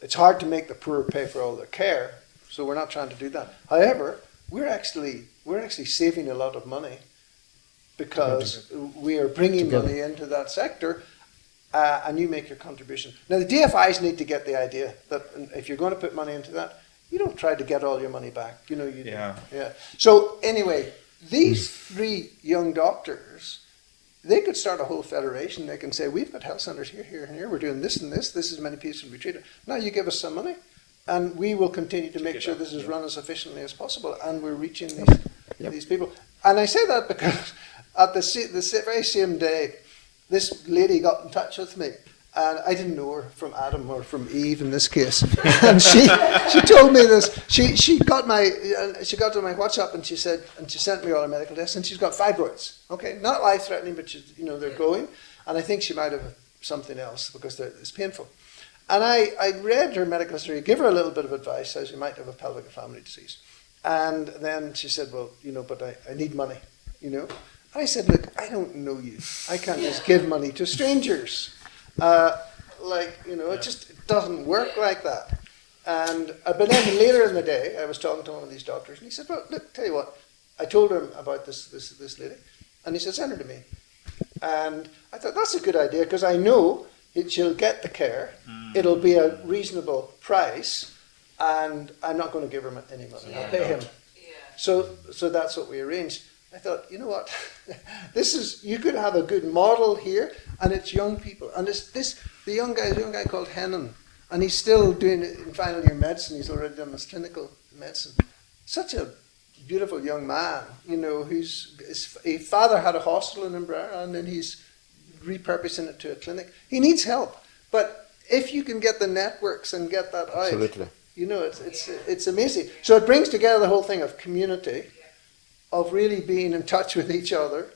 it's hard to make the poor pay for all their care, so we're not trying to do that. However, we're actually saving a lot of money because we are bringing money into that sector, and you make your contribution. Now, the DFIs need to get the idea that if you're going to put money into that, you don't try to get all your money back. You know, yeah. So anyway, these three young doctors, they could start a whole federation. They can say, we've got health centers here, here, and here. We're doing this and this. This is many people we treated. Now you give us some money, and we will continue to make sure this is run as efficiently as possible, and we're reaching these people. And I say that because at the very same day, this lady got in touch with me. And I didn't know her from Adam or from Eve in this case. And she told me this. She got to my WhatsApp and she sent me all her medical tests, and she's got fibroids. Okay, not life-threatening, but they're growing. And I think she might have something else because it's painful. And I read her medical history, give her a little bit of advice, as you might have a pelvic family disease. And then she said, well, but I need money, And I said, look, I don't know you. I can't just give money to strangers. It doesn't work like that. And but then later in the day, I was talking to one of these doctors, and he said, well, look, tell you what, I told him about this lady, and he said, send her to me. And I thought, that's a good idea, because I know she'll get the care, it'll be a reasonable price, and I'm not going to give her any money, I'll pay him. So that's what we arranged. I thought, you know what, you could have a good model here, and it's young people. And the young guy called Hennon, and he's still doing it in final year medicine. He's already done his clinical medicine. Such a beautiful young man, his father had a hospital in Umbrara, and then he's repurposing it to a clinic. He needs help. But if you can get the networks and get that out, absolutely. It's amazing. So it brings together the whole thing of community, of really being in touch with each other,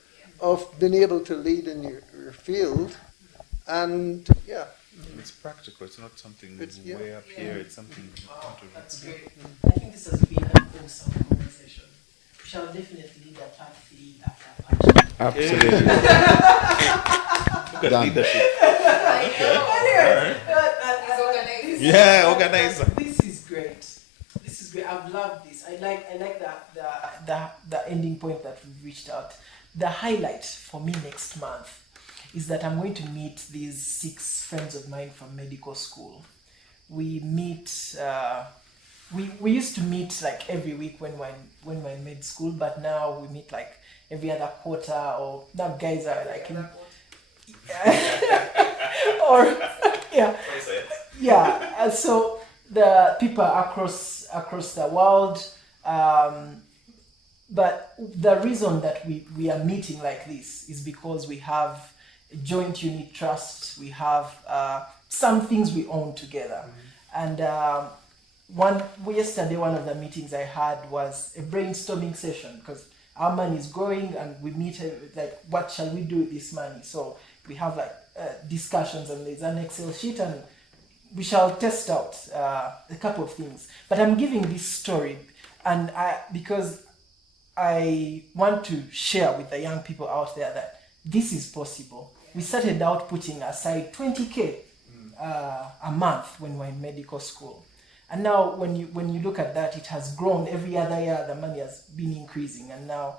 of being able to lead in your field, and it's practical. It's not something way up here. It's something. Wow, that's great. I think this has been an awesome conversation. shall definitely lead a part 3 after part 2. Absolutely. Look at Done. leadership. Anyway, He's organized. Yeah, organizer. This is great. This is great. I've loved this. I like the ending point that we've reached out. The highlight for me next month is that I'm going to meet these 6 friends of mine from medical school. We meet. We used to meet like every week when we're in med school, but now we meet like every other quarter, or now guys are like in, or yeah. So the people across the world, but the reason that we are meeting like this is because we have a joint unit trust. We have some things we own together, and yesterday one of the meetings I had was a brainstorming session, because our money is growing and we meet like, what shall we do with this money? So we have like discussions, and there's an Excel sheet, and we shall test out a couple of things. But I'm giving this story and because I want to share with the young people out there that this is possible. We started out putting aside 20K a month when we're in medical school. And now when you look at that, it has grown every other year. The money has been increasing, and now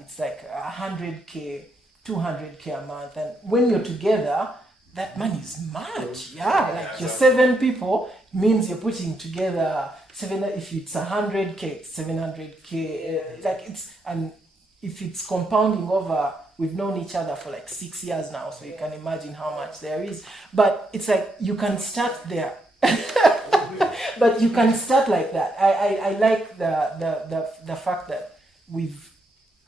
it's like 100K, 200K a month. And when you're together, that money is much. Yeah, like you're 7 people, means you're putting together 7. If it's 100K, it's 700K. Like it's, and if it's compounding over, we've known each other for like 6 years now, so you can imagine how much there is. But it's like you can start there. But you can start like that. I like the fact that we've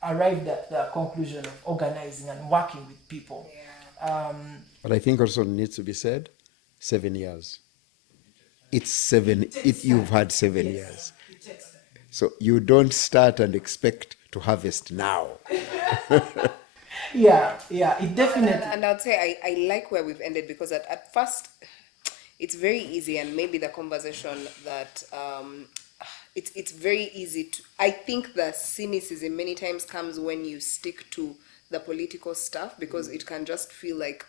arrived at the conclusion of organizing and working with people. But I think also needs to be said, 7 years. It's 7. You've had 7 years. It takes time. So you don't start and expect to harvest now. Yeah, it definitely. And I'd say I like where we've ended, because at first it's very easy, and maybe the conversation that it's very easy to, I think the cynicism many times comes when you stick to the political stuff, because it can just feel like,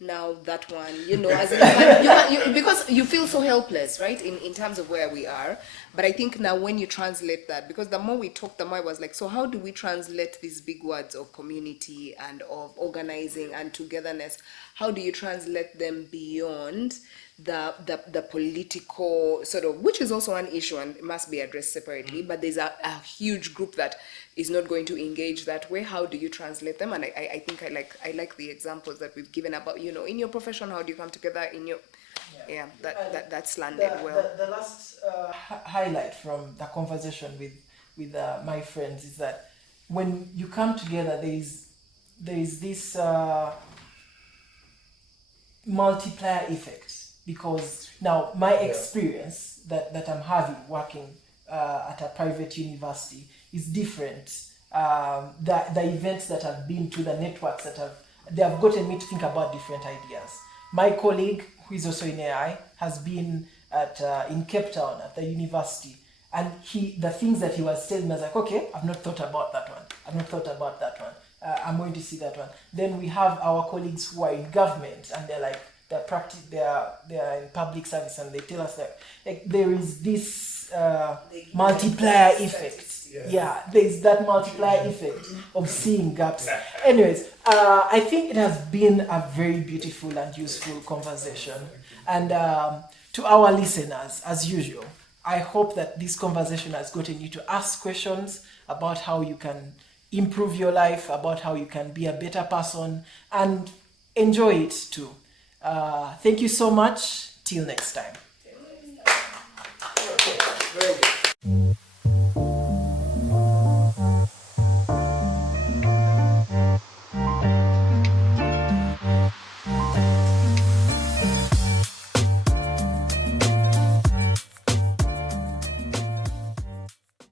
now that one, as in, because you feel so helpless, right, in terms of where we are. But I think now when you translate that, because the more we talked, the more I was like, so how do we translate these big words of community and of organizing and togetherness? How do you translate them beyond the political sort of, which is also an issue and must be addressed separately, but there's a huge group that is not going to engage that way. How do you translate them? And I think I like the examples that we've given about, in your profession, how do you come together in your, that's landed well. The last highlight from the conversation with my friends is that when you come together, there is this multiplier effect, because now my experience that I'm having working at a private university is different. The events that I've been to, the networks that they have gotten me to think about different ideas. My colleague, who is also in AI, has been in Cape Town at the university, and the things that he was telling me, I was like, okay, I've not thought about that one. I'm going to see that one. Then we have our colleagues who are in government, and they're like, they're in public service, and they tell us that like there is this multiplier effect. Yeah, there's that multiplier effect of seeing gaps. Anyways, I think it has been a very beautiful and useful conversation. And to our listeners, as usual, I hope that this conversation has gotten you to ask questions about how you can improve your life, about how you can be a better person, and enjoy it too. Thank you so much. Till next time.